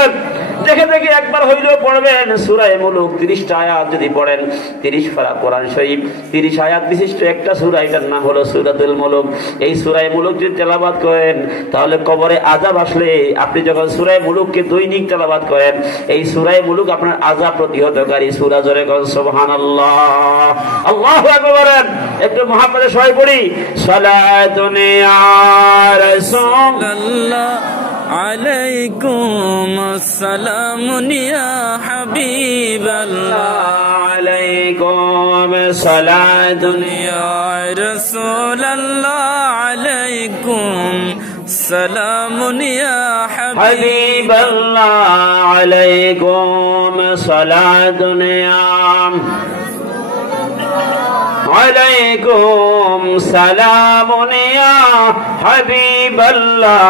দেখে দেখে একবার হইলেও পড়বেন সূরা মুলক। 30টা আয়াত যদি পড়েন, 30 পারা কোরআন শরীফ, 30 আয়াত বিশিষ্ট একটা সূরা, এটার নাম হলো সূরাতুল মুলক। এই সূরা মুলক যদি তেলাওয়াত করেন তাহলে কবরে আযাব আসলে আপনি যখন সূরা মুলককে দৈনিক তেলাওয়াত করেন, এই সূরা মুলক আপনার আযাব প্রতিহতকারী সূরা। জোরে বলেন সুবহানাল্লাহ। আল্লাহু আকবার। একটু মুহাম্মাদের সবাই পড়ি, সালাতুন ইয়া রাসূলুল্লাহ আলাইকুম আসসালাম ইয়া হাবিবাল্লাহ, আলাইকুম সালাতুন ইয়া রাসূলুল্লাহ, আলাইকুম সালাম ইয়া হাবিবাল্লাহ, আলাইকুম সালাতুন ইয়া আলাইকুম সালামুন ইয়া হাবিবাল্লাহ,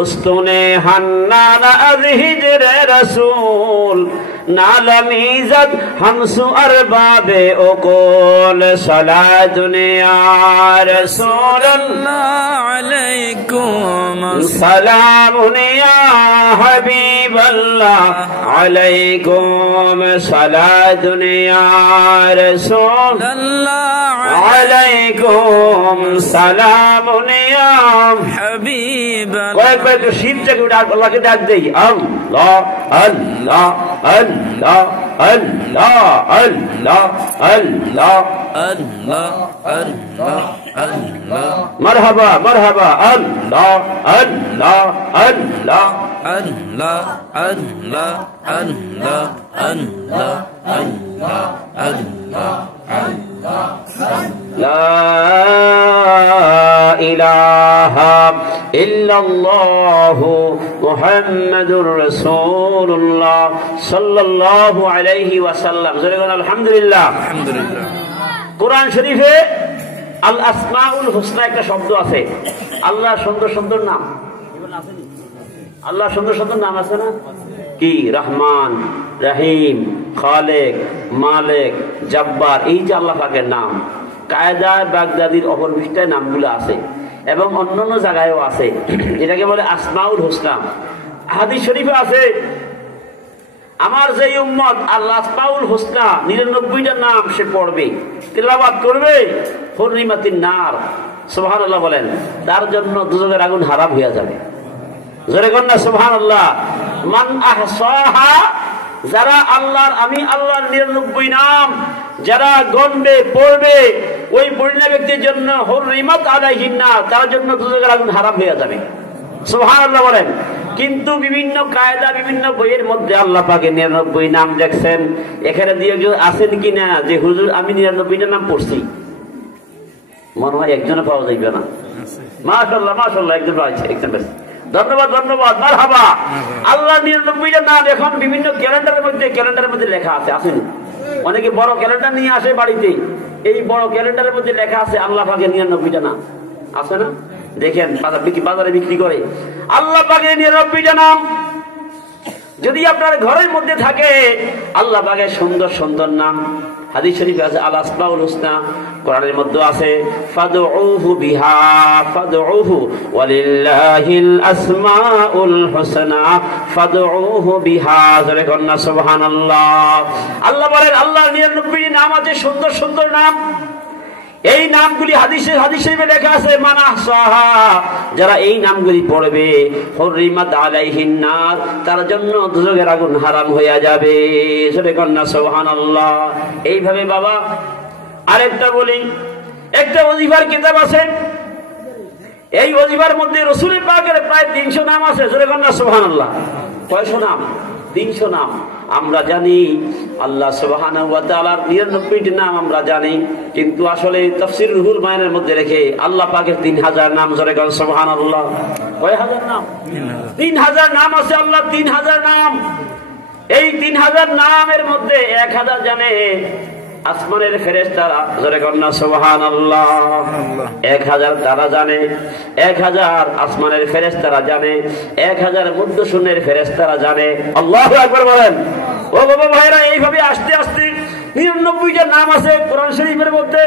উস্তুনে হান্নান আজ হিজরে রাসূল, নালামিজাত হামসু আরবাবে ওকুল, সালাতুন ইয়া রাসূলুল্লাহ আলাইকুম সালামুন ইয়া হাবিবাল্লাহ, আলাইকুম সালাতুন ইয়া রাসূলুল্লাহ, আলাইকুম সালামুন ইয়া হাবিবাল্লাহ। কয়েকবার একটু শীত থেকে উঠে আল্লাহকে ডাক দেই, আল্লাহ আল্লাহ আল্লাহ আল্লাহ আল্লাহ আল্লাহ আল্লাহ আল্লাহ আল্লাহ, মারহাবা মারহাবা, আল্লাহ আল্লাহ আল্লাহ আল্লাহ আল্লাহ আল্লাহ আল্লাহ আল্লাহ আল্লাহ আল্লাহ, লা ইলাহা ইল্লাল্লাহু মুহাম্মাদুর রাসূলুল্লাহ সাল্লাল্লাহু আলাইহি ওয়াসাল্লাম। জোরে বলেন আলহামদুলিল্লাহ। আলহামদুলিল্লাহ। কোরআন শরীফে আল আসমাউল হুসনা একটা শব্দ আছে। আল্লাহ সুন্দর সুন্দর নাম, আল্লাহ সুন্দর সুন্দর নাম আছে না? কি? রহমান, রহিম, খালেক, মালেক, জব্বার। এই যে আল্লাহ পাকের নাম, কায়দায় বাগদাদির অপর পৃষ্ঠায় নামগুলো আছে এবং অন্যান্য জায়গায়ও আছে। এটাকে বলে আসমাউল হুসনা। হাদিস শরীফে আছে, আমার যে উম্মত আল্লাহ আসমাউল হুসনা 99টা নাম সে পড়বে, তেলাওয়াত করবে, হুররিমাতিন নার, সুবহানাল্লাহ বলেন, তার জন্য দুজকের আগুন হারাম হয়ে যাবে। জোরে কর না সুবহানাল্লাহ। মান আহসাহা যারা আল্লাহর আমি আল্লাহর 99 নাম যারা গণবে পড়বে, ওই পরিণা ব্যক্তির জন্য হুররিমাত আলাইহিন নার, তার জন্য দুজকের আগুন হারাম হয়ে যাবে। সুবহানাল্লাহ বলেন। কিন্তু বিভিন্ন কায়দা বিভিন্ন বইয়ের মধ্যে আল্লাহ পাকে 99 নাম দেখছেন, এখানে দিয়ে আছেন কিনা যে হুজুর আমি 99টা নাম পড়ছি? মনে হয় একজনও পাওয়া যাইবে না। মাশাআল্লাহ মাশাআল্লাহ, একজন পাইছে, একজন পাইছে। ধন্যবাদ ধন্যবাদ, মারহাবা। আল্লাহ 99টা নাম এখন বিভিন্ন ক্যালেন্ডারের মধ্যে লেখা আছে, আসেন। অনেকে বড় ক্যালেন্ডার নিয়ে আসে বাড়িতে, এই বড় ক্যালেন্ডারের মধ্যে লেখা আছে আল্লাহ পাকে 99টা নাম আছে না? দেখেন বাজারে বিক্রি করে আল্লাহ পাকে 99টা নাম। যদি আপনার ঘরের মধ্যে থাকে আল্লাহ পাকের সুন্দর সুন্দর নাম, হাদিস শরীফে আছে আল আসমাউল হুসনা, কোরআনের মধ্যে আছে ফাদউহু বিহা ফাদউহু ওয়ালিল্লাহিল আসমাউল হুসনা ফাদউহু বিহা। জোরে কন্না সুবহানাল্লাহ। আল্লাহ বলেন আল্লাহর 99 নাম আছে, সুন্দর সুন্দর নাম। এই নামগুলি হাদিসে লেখা আছে মান আহসাহা, যারা এই নামগুলি পড়বে হুররিমাত আলাইহিন নার, তার জন্য দুজকের আগুন হারাম হয়ে যাবে। জোরে কন্না সুবহানাল্লাহ। এইভাবে বাবা আরেকটা বলি, একটা ওজিফার কিতাব আছে, এই ওজিফার মধ্যে রাসূল পাকের প্রায় 300 নাম আছে। জোরে কন্না সুবহানাল্লাহ। কয়শো নাম? 300 নাম। আমরা জানি আল্লাহ সুবহানাহু ওয়া তাআলার 99টি নাম আমরা জানি, কিন্তু আসলে তাফসীর রুহুল মায়ানের মধ্যে রেখে আল্লাহ পাকের 3000 নাম। জোরে বলেন সুবহানাল্লাহ। কয় হাজার নাম? 3000 নাম আছে আল্লাহ, 3000 নাম। এই 3000 নামের মধ্যে 1000 জানে আসমানের ফেরেশতারা। জোরে কন্না সুবহানাল্লাহ। 1000 তারা জানে, 1000 আসমানের ফেরেশতারা জানে, 1000 মুদ্দশূনের ফেরেশতারা জানে। আল্লাহু আকবার বলেন। ও বাবা ভাইরা, এইভাবে আস্তে আস্তে 99টা নাম আছে কোরআন শরীফের মধ্যে।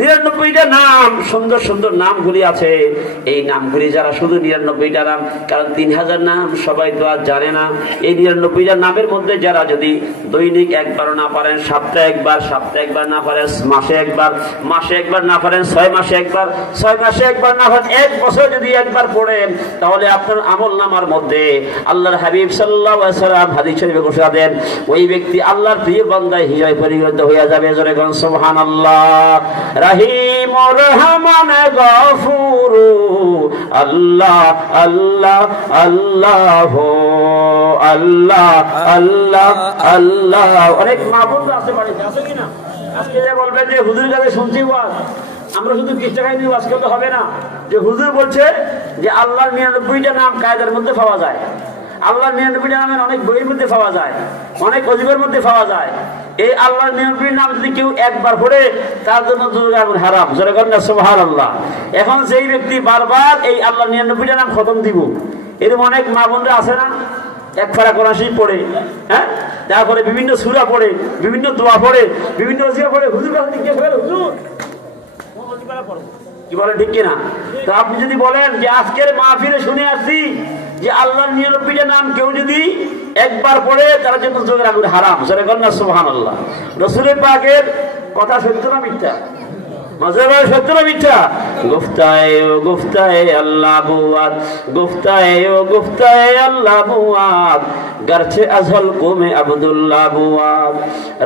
99টা নাম, সুন্দর সুন্দর নামগুলি আছে। এই নামগুলি যারা শুধু 99টা নাম, কারণ 3000 নাম সবাই তো আর জানে না। এই 99টা নামের মধ্যে যারা যদি দৈনিক একবার না পারেন, সপ্তাহে একবার না পারেন, মাসে একবার না পারেন, 6 মাসে একবার, 6 মাসে একবার না পারেন, 1 বছর যদি একবার পড়েন, তাহলে আপনার আমল নামার মধ্যে আল্লাহর হাবিব সাল্লাল্লাহু আলাইহি ওয়াসাল্লাম হাদিস শরীফে ঘোষণা দেন, ওই ব্যক্তি আল্লাহর প্রিয় বান্দা হিসেবে পরিগণিত হয়ে যাবে। জোরে বলেন সুবহানাল্লাহ। রহিম রহমান গফুর আল্লাহ আল্লাহ আল্লাহ আল্লাহ আল্লাহ আল্লাহ। অনেক মাহবুব আছে বাড়িতে, আছে কিনা? আজকে যে বলবেন যে হুজুর কাছে শুনছি ওয়াজ, আমরা শুধু কিস্টাকাই নিয়ে ওয়াজ করতে হবে না, যে হুজুর বলছে যে আল্লাহর 99টা নাম কায়দার মধ্যে পাওয়া যায়, আল্লাহর 99টা নামের অনেক বইয়ের মধ্যে পাওয়া যায়, অনেক অজীবের মধ্যে পাওয়া যায়। এই আল্লাহর 99 নাম যদি কেউ একবার পড়ে, তার জন্য দুজকের আগুন হারাম। জোরে বলেন সুবহানাল্লাহ। এখন সেই ব্যক্তি বারবার এই আল্লাহর 99টা নাম খতম দিব, এরকম অনেক মা বোনরা আছে না, এক ফারা কোরআন শরীফ পড়ে, হ্যাঁ, তারপরে বিভিন্ন সূরা পড়ে, বিভিন্ন দোয়া পড়ে, বিভিন্ন ওজিফা পড়ে, হুজুর কাছে জিজ্ঞেস করে হুজুর কোন ওজিফাটা পড়ো, কি বলে ঠিক কিনা? তো আপনি যদি বলেন যে আজকের মাহফিলে শুনে আসছি যে আল্লাহর 99টা নাম কেউ যদি একবার পড়ে, তার জন্য দুজকের আগুন হারাম। জোরে বলেন সুবহানাল্লাহ। রাসূলের পাকের কথা সত্য না মিথ্যা? মজাদার সত্য না মিথ্যা? গুফতায়ে ও গুফতায়ে আল্লাহ বুয়াদ, গুফতায়ে ও গুফতায়ে আল্লাহ বুয়াদ, গরচে আজহল কোমে আব্দুল্লাহ বুয়াদ,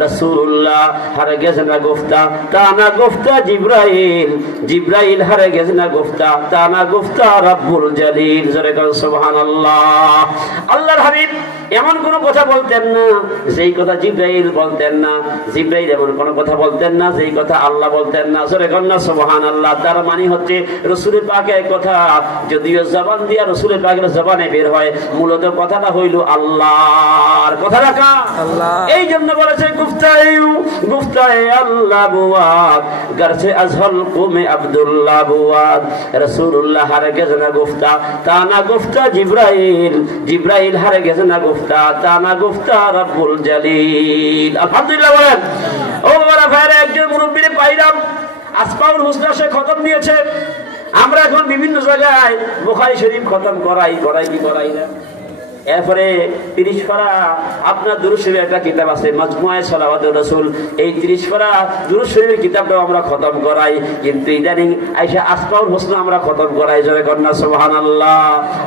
রাসূলুল্লাহ হরগিজ না গুফতা তানা গুফতা জিবরাইল, জিবরাইল হরগিজ না গুফতা তানা গুফতা রব্বুল জলিল। জোরে বলেন সুবহানাল্লাহ। আল্লাহর হাবিব এমন কোন কথা বলতেন না যেই কথা জিবরাইল বলতেন না, জিবরাইল এমন কোন কথা বলতেন না যেই কথা আল্লাহ বলতেন না। জোরে বলেন সুবহানাল্লাহ। তার মানে হচ্ছে রাসূলের পাকের কথা যদিও জবান দিয়া রাসূলের পাকের জবানে বের হয়, মূলত কথাটা হইল আল্লাহর কথা। রাখা আল্লাহ, এই জন্য বলেছে গুফতায়ে আল্লাহ বুয়াদ, গরচে আজহল কুমে আব্দুল্লাহ বুয়াদ, রাসূলুল্লাহ হরগিজ না গুফতা তানা গুফতা জিবরাইল, জিবরাইল হরগিজ না গুফতা তানা গুফতা রব্বুল জলিল। আলহামদুলিল্লাহ বলেন। ও বাবা ভাইরা, একজন মুরব্বিরে পাইলাম আসমাউল হুসনা সে খতম দিয়েছে। আমরা এখন বিভিন্ন জায়গায় বুখারী শরীফ খতম করাই কি করাই না। এরপরে 30 পারা আপনার দুরূদ শরীফের একটা কিতাব আছে মাজমুআয়ে সালাওয়াতুর রাসূল, এই 30 পারা দুরূদ শরীফের কিতাবটাও আমরা খতম করাই, কিন্তু ইদানিং আয়েশা আসমাউল হুসনা আমরা খতম করাই। জোরে কন্না সুবহানাল্লাহ।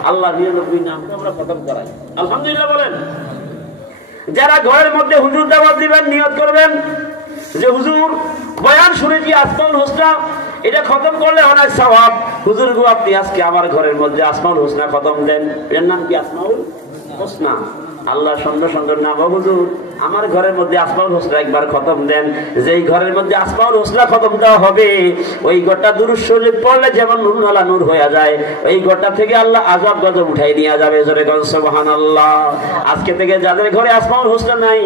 আল্লাহর 99 নাম আমরা খতম করাই। আলহামদুলিল্লাহ বলেন। যারা ঘরের মধ্যে হুজুর দাওয়াত দিবেন, নিয়ত করবেন যে হুজুর বয়ান শুনেছি আসমাউল হোসনা, এটা খতম করলে অনেক সওয়াব। হুজুর গো আপনি আজকে আমার ঘরের মধ্যে আসমাউল হোসনা খতম দেন। এর নাম কি? আসমাউল হোসনা। আল্লাহ সঙ্গে সঙ্গে নাম, হুজুর আমার ঘরের মধ্যে আসমাউল হোসনা একবার খতম দেন। যেই ঘরের মধ্যে আসমাউল হোসনা খতম দেওয়া হবে, ওই ঘরটা দুরূদ শরীফ পড়লে যেমন নূর আলা নূর হয়ে যায়, ওই ঘরটা থেকে আল্লাহ আযাব গজব উঠাই নিয়ে যাবে। জোরে বলেন সুবহানাল্লাহ। আজকে থেকে যাদের ঘরে আসমাউল হোসনা নাই,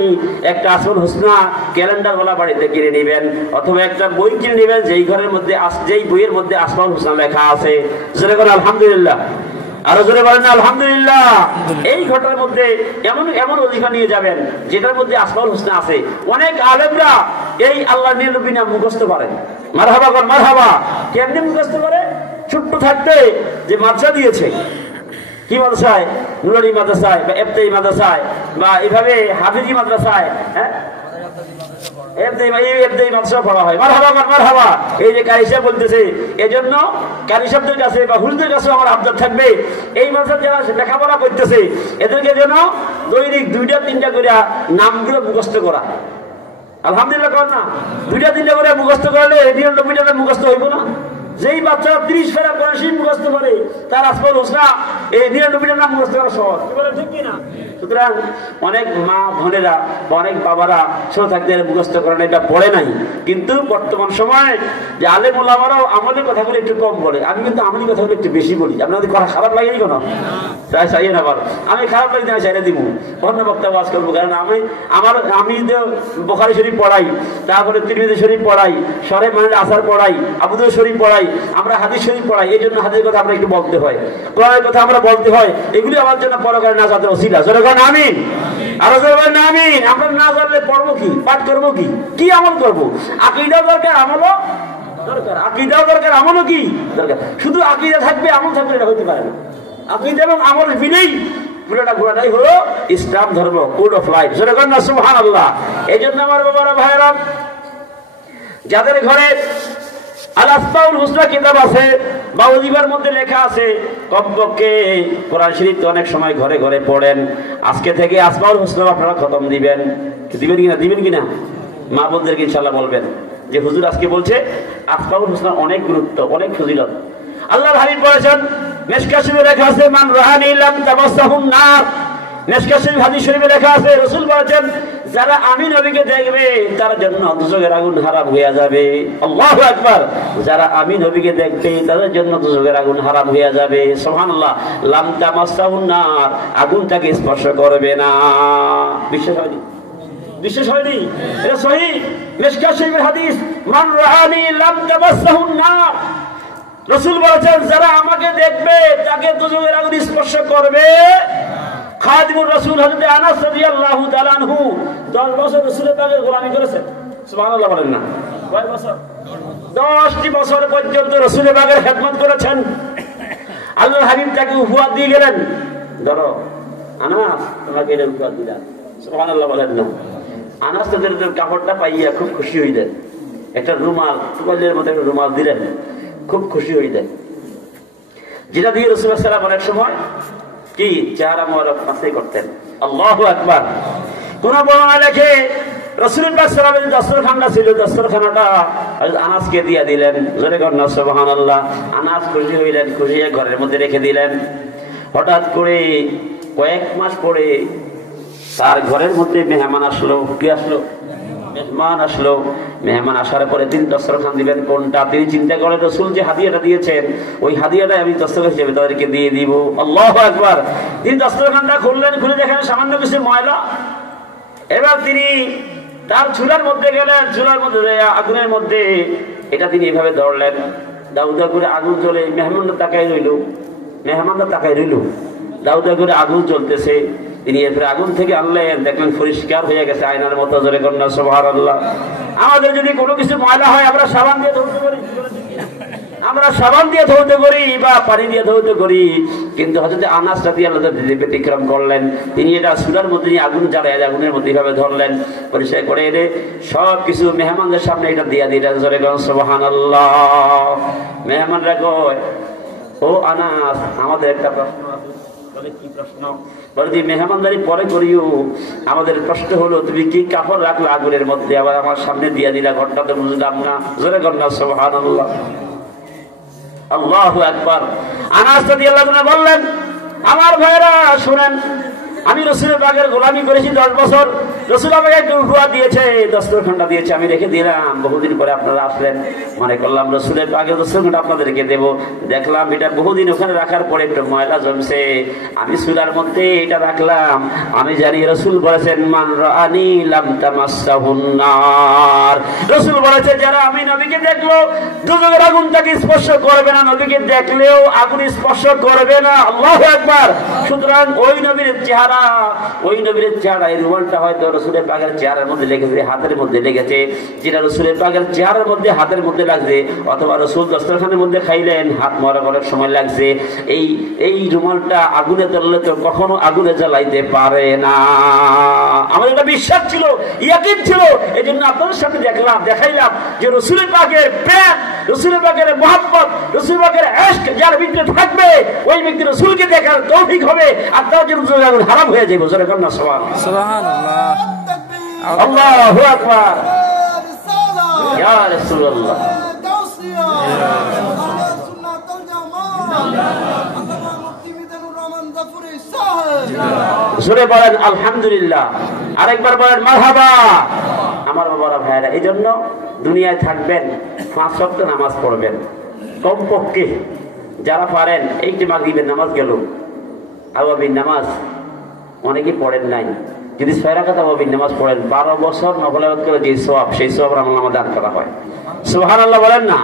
একটা আসমাউল হোসনা ক্যালেন্ডার ওয়ালা বাড়িতে কিনে নেবেন, অথবা একটা বই কিনে নেবেন যেই ঘরের মধ্যে, যেই বইয়ের মধ্যে আসমাউল হোসনা লেখা আছে। জোরে বলেন আলহামদুলিল্লাহ। আরো জোরে বলেন আলহামদুলিল্লাহ। এই ঘটনার মধ্যে এমন এমন ওজিফা নিয়ে যাবেন যেটার মধ্যে আসমাউল হোসনা আছে। অনেক আলেমরা এই আল্লাহ নবী নাম মুখস্থ করে। মারহাবা কর মারহাবা। কেমনে মুখস্থ করে? ছোট্ট থাকতে যে মাদ্রাসা দিয়েছে, কি মাদ্রাসায়? নুরানি মাদ্রাসায় বা ইবতিদায়ী মাদ্রাসায় বা এইভাবে হাফিজি মাদ্রাসায়, হ্যাঁ এই যে কারি সাহেব বলতেছে, এজন্য কারি সাহেবদের কাছে বা হুজুরদের কাছে আমার আবদার থাকবে, এই মাদ্রাসা যারা লেখাপড়া করতেছে এদেরকে যেন দৈনিক 2-3টা করে নামগুলো মুখস্থ করা। আলহামদুলিল্লাহ কর না, 2-3টা করে মুখস্থ করলে 99টা মুখস্থ হইব না? যেই বাচ্চারা 30 ফেরা কোরআন শরীফ মুখস্থ করে, তার আসমাউল হোসনা এই 99টার নাম মুখস্থ করা সহজ। কি বলে, ঠিক কি না? সুতরাং অনেক মা বোনেরা বা অনেক বাবারা ছোট থাকতে মুখস্থ করে না, এটা পড়ে নাই। কিন্তু বর্তমান সময় যে আলেম ওলামারাও আমলের কথাগুলো একটু কম বলে, আমি কিন্তু আমলি কথাগুলো একটু বেশি বলি। আপনাদের কথা খারাপ লাগেনি কোনো? তাই চাইয়ে না, আমি খারাপ লাগি না, চাইলে দিব অন্য বক্তব্য আজ করবো। কারণ আমি তো বুখারী শরীফ পড়াই, তারপরে তিরমিজি শরীফ পড়াই, শরীফ মানে আসার পড়াই, আবু দাউদ শরীফ পড়াই, আমরা হাদিস শরীফ পড়াই। এই জন্য হাদিসের কথা আমরা একটু বলতে হয়, কোরআনের কথা আমরা বলতে হয়। এগুলি আমার জন্য পরকালে নাজাতের ওসিলা। জোরে বলেন আমিন। আরো জোরে বলেন আমিন। আমরা না জানলে পড়বো কি, পাঠ করবো কি, কি আমল করবো? আকীদাও দরকার, আমলও দরকার। আকীদাও দরকার, আমলও কি দরকার। শুধু আকীদা থাকবে আমল থাকবে এটা হতে পারে না। আকীদা এবং আমল মিলেই পুরোটাই হলো ইসলাম ধর্ম, কোড অফ লাইফ। জোরে বলেন সুবহানাল্লাহ। এই জন্য আমার বাবারা ভাইরা, যাদের ঘরে আল আসমাউল হোসনা কিতাব আছে বা ওজিফার মধ্যে লেখা আছে, কমপক্ষে কোরআন শরীফ তো অনেক সময় ঘরে ঘরে পড়েন, আজকে থেকে আসমাউল হোসনা আপনারা খতম দিবেন। দিবেন কিনা? দিবেন কিনা? মা বোনদেরকে ইনশাআল্লাহ বলবেন যে হুজুর আজকে বলছে আসমাউল হোসনা অনেক গুরুত্ব, অনেক ফজিলত। আল্লাহর হাবিব বলেছেন, মিশকাত শরীফে লেখা আছে, মান রাআনি লাম তামাসসাহুন নার। মিশকাত শরীফ হাদিস শরীফে লেখা আছে, রাসূল বলেছেন, যারা আমি নবীকে দেখবে তার জন্য দুজকের আগুন হারাম হয়ে যাবে। আল্লাহু আকবার। যারা আমি নবীকে দেখবে তাদের জন্য দুজকের আগুন হারাম হয়ে যাবে। সুবহানাল্লাহ। লাম তামাসসাহুন নার, আগুন তাকে স্পর্শ করবে না। বিশ্বাস হয়নি? বিশ্বাস হয়নি? এটা সহিহ মিশকাত শরীফের হাদিস, মান রাআনি লাম তামাসসাহুন নার। রাসূল বলেছেন, যারা আমাকে দেখবে তাকে দুজকের আগুন স্পর্শ করবে। খাদিমুর রাসূল হযরত আনাস রাদিয়াল্লাহু তাআলা আনহু 10 বছর রাসূলের পাকের গোলামি করেছেন। সুবহানাল্লাহ বলেন না? কয় বছর? 10টি বছর পর্যন্ত রাসূলের পাকের খেদমত করেছেন। আল্লাহর হাবিব তাকে উপহার দিয়ে গেলেন, ধরো আনাস, তোমাকে এটা উপহার দিলাম। সুবহানাল্লাহ বলেন না? আনাস তাদের কাপড়টা পাইয়া খুব খুশি হইলেন। একটা রুমাল, টুকালের মতো একটা রুমাল দিলেন, খুব খুশি হইলেন। যেটা দিয়ে রাসূল সাল্লাল্লাহু আলাইহি ওয়াসাল্লাম অনেক সময় কি চেহারা মোবারক মাসে করতেন। আল্লাহু আকবার। কোন বর্ণনা লেখে রাসূল পাক সাল্লাল্লাহু আলাইহি ওয়াসাল্লাম দস্তরখানা ছিল, দস্তরখানাটা আনাসকে দিয়ে দিলেন। জোরে বলেন সুবহানাল্লাহ। আনাস খুশি হইলেন, খুশি হয়ে ঘরের মধ্যে রেখে দিলেন। হঠাৎ করে কয়েক মাস পরে তার ঘরের মধ্যে মেহমান আসলো। কি আসলো? মেহমান আসলো। মেহমান আসার পরে তিনি দস্তরখান দিবেন কোনটা? তিনি চিন্তা করেন, রাসূল যে হাদিয়াটা দিয়েছেন ওই হাদিয়াটা আমি দস্তরখান হিসেবে তাদেরকে দিয়ে দিব। আল্লাহু আকবার। তিনি দস্তরখানটা খুললেন, খুলে দেখেন সামান্য কিছু ময়লা। এবার তিনি তার চুলার মধ্যে গেলেন, চুলার মধ্যে আগুনের মধ্যে এটা তিনি এভাবে ধরলেন, দাউদা করে আগুন জ্বলে। মেহমানরা তাকাই রইল, মেহমানরা তাকাই রইল, দাউদা করে আগুন জ্বলতেছে। তিনি এরপরে আগুন থেকে আনলেন, দেখলেন পরিষ্কার হয়ে গেছে আয়নার মতো। জোরে কন্যা সুবহানাল্লাহ। আমাদের যদি কোনো কিছু ময়লা হয় আমরা সাবান দিয়ে ধৌত করি, আমরা সাবান দিয়ে ধৌত করি বা পানি দিয়ে ধৌত করি, কিন্তু হযরত আনাস রাদিয়াল্লাহু তাআলা ব্যতিক্রম করলেন। তিনি এটা চুলার মধ্যে আগুন জ্বালায় আগুনের মধ্যে এভাবে ধরলেন, পরিষ্কার করে এনে সব কিছু মেহমানদের সামনে এটা দিয়ে দিলেন। জোরে কন্যা সুবহানাল্লাহ। মেহমানরা কয়, ও আনাস, আমাদের একটা প্রশ্ন আছে। বলে কি প্রশ্ন? বলে যে মেহমানদারি পরে করিও, আমাদের প্রশ্ন হলো তুমি কি কাপড় রাখলা আগুনের মধ্যে আবার আমার সামনে দিয়ে দিলা, ঘরটা তো বুঝলাম না। জোরে কন্যা সুবহানাল্লাহ, আল্লাহু আকবার। আনাস রাদিয়াল্লাহু আনহু বললেন, আমার ভাইরা শুনেন, আমি রাসূলের পাকের গোলামি করেছি 10 বছর। রাসূল আমাকে একটা উপহার দিয়েছে, দস্তরখানটা দিয়েছে, আমি রেখে দিলাম। বহুদিন পরে আপনারা আসলেন, মনে করলাম রাসূলের পাকের দস্তরখানটা আপনাদেরকে দেব। দেখলাম এটা বহুদিন ওখানে রাখার পরে একটু ময়লা জমছে, আমি চুলার মধ্যে এটা রাখলাম। আমি জানি রাসূল বলেছেন, মান রাআনি লাম তামাসসাহুন নার। রাসূল বলেছে, যারা আমি নবীকে দেখলো দুজকের আগুন তাকে স্পর্শ করবে না, নবীকে দেখলেও আগুন স্পর্শ করবে না। আল্লাহু আকবার। সুতরাং ওই নবীর চেহারা, ওই নবীর চেহারা, এই রুমালটা হয়তো রাসূলের পাকের চেহারার মধ্যে লেগেছে, হাতের মধ্যে লেগেছে, যেটা রাসূলের পাকের চেহারার মধ্যে হাতের মধ্যে লাগছে, অথবা রাসূল দস্তরখানের মধ্যে খাইলেন, হাত মরার অনেক সময় লাগছে। এই রুমালটা আগুনে জ্বললে তো কখনো আগুনে জ্বালাইতে পারে না। আমার একটা বিশ্বাস ছিল, ইয়াকিন ছিল, এই জন্য আপনাদের সাথে দেখাইলাম যে রাসূলের পাকের প্রেম, রাসূলের পাকের মহব্বত, রাসূলের পাকের ইশক যার ভিতরে থাকবে, ওই ব্যক্তি রাসূলকে দেখার তৌফিক হবে, আর তার জন্য হারাম হয়ে যাবে। জোরে কন্না সুবহানাল্লাহ, আল্লাহু আকবার, ইয়া রাসূলুল্লাহ। জোরে বলেন আলহামদুলিল্লাহ, আরেকবার বলেন মারহাবা। আমার বাবারা ভাইয়েরা, এই জন্য দুনিয়ায় থাকবেন 5 ওয়াক্ত নামাজ পড়বেন কমপক্ষে। যারা পারেন একটি মাগরিবের নামাজ গেল, আওয়াবির নামাজ অনেকে পড়েন নাই, যদি 6 রাকাত আওয়াবির নামাজ পড়েন, 12 বছর নফল ইবাদত করে যে সওয়াব, সেই সওয়াব আমলনামা দান করা হয়। সুবহানাল্লাহ বলেন না?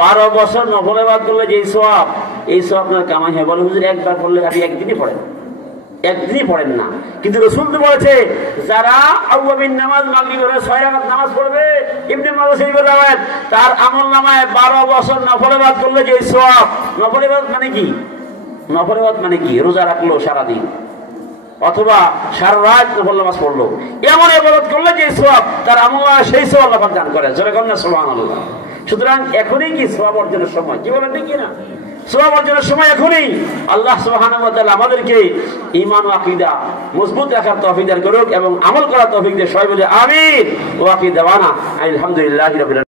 12 বছর নফল ইবাদত করলে যে সওয়াব, এই সওয়াব আপনার কামাই হয়। বলে হুজুর একবার পড়লে আপনি একদিনই পড়েন, একদিনই পড়েন না। কিন্তু রাসূল তো বলেছে, যারা আওয়াবির নামাজ মাগরিবের 6 রাকাত নামাজ পড়বে, ইবনে মাজাহ শরীফের রাওয়ায়াত, তার আমলনামায় 12 বছর নফল ইবাদত করলে যে সওয়াব। নফল ইবাদত মানে কি? নফল ইবাদত মানে কি? রোজা রাখলো সারাদিন, অথবা সারা রাত নফল নামাজ পড়লো, এমন ইবাদত করলে যে সওয়াব, তার আমলনামায় সেই সওয়াব আল্লাহ পাক দান করেন। জোরে কন্না সুবহানাল্লাহ। সুতরাং এখনই কি সওয়াব অর্জনের সময়? কি বলেন ঠিক কিনা? সওয়াব অর্জনের সময় এখনই। আল্লাহ সুবহানাহু ওয়া তাআলা আমাদেরকে ঈমান ও আকীদা মজবুত রাখার তৌফিক দান করুক এবং আমল করার তৌফিক দিয়ে সবাই বলে আমিন। ওয়া আখির দাওয়ানা আলহামদুলিল্লাহি রাব্বিল আলামিন।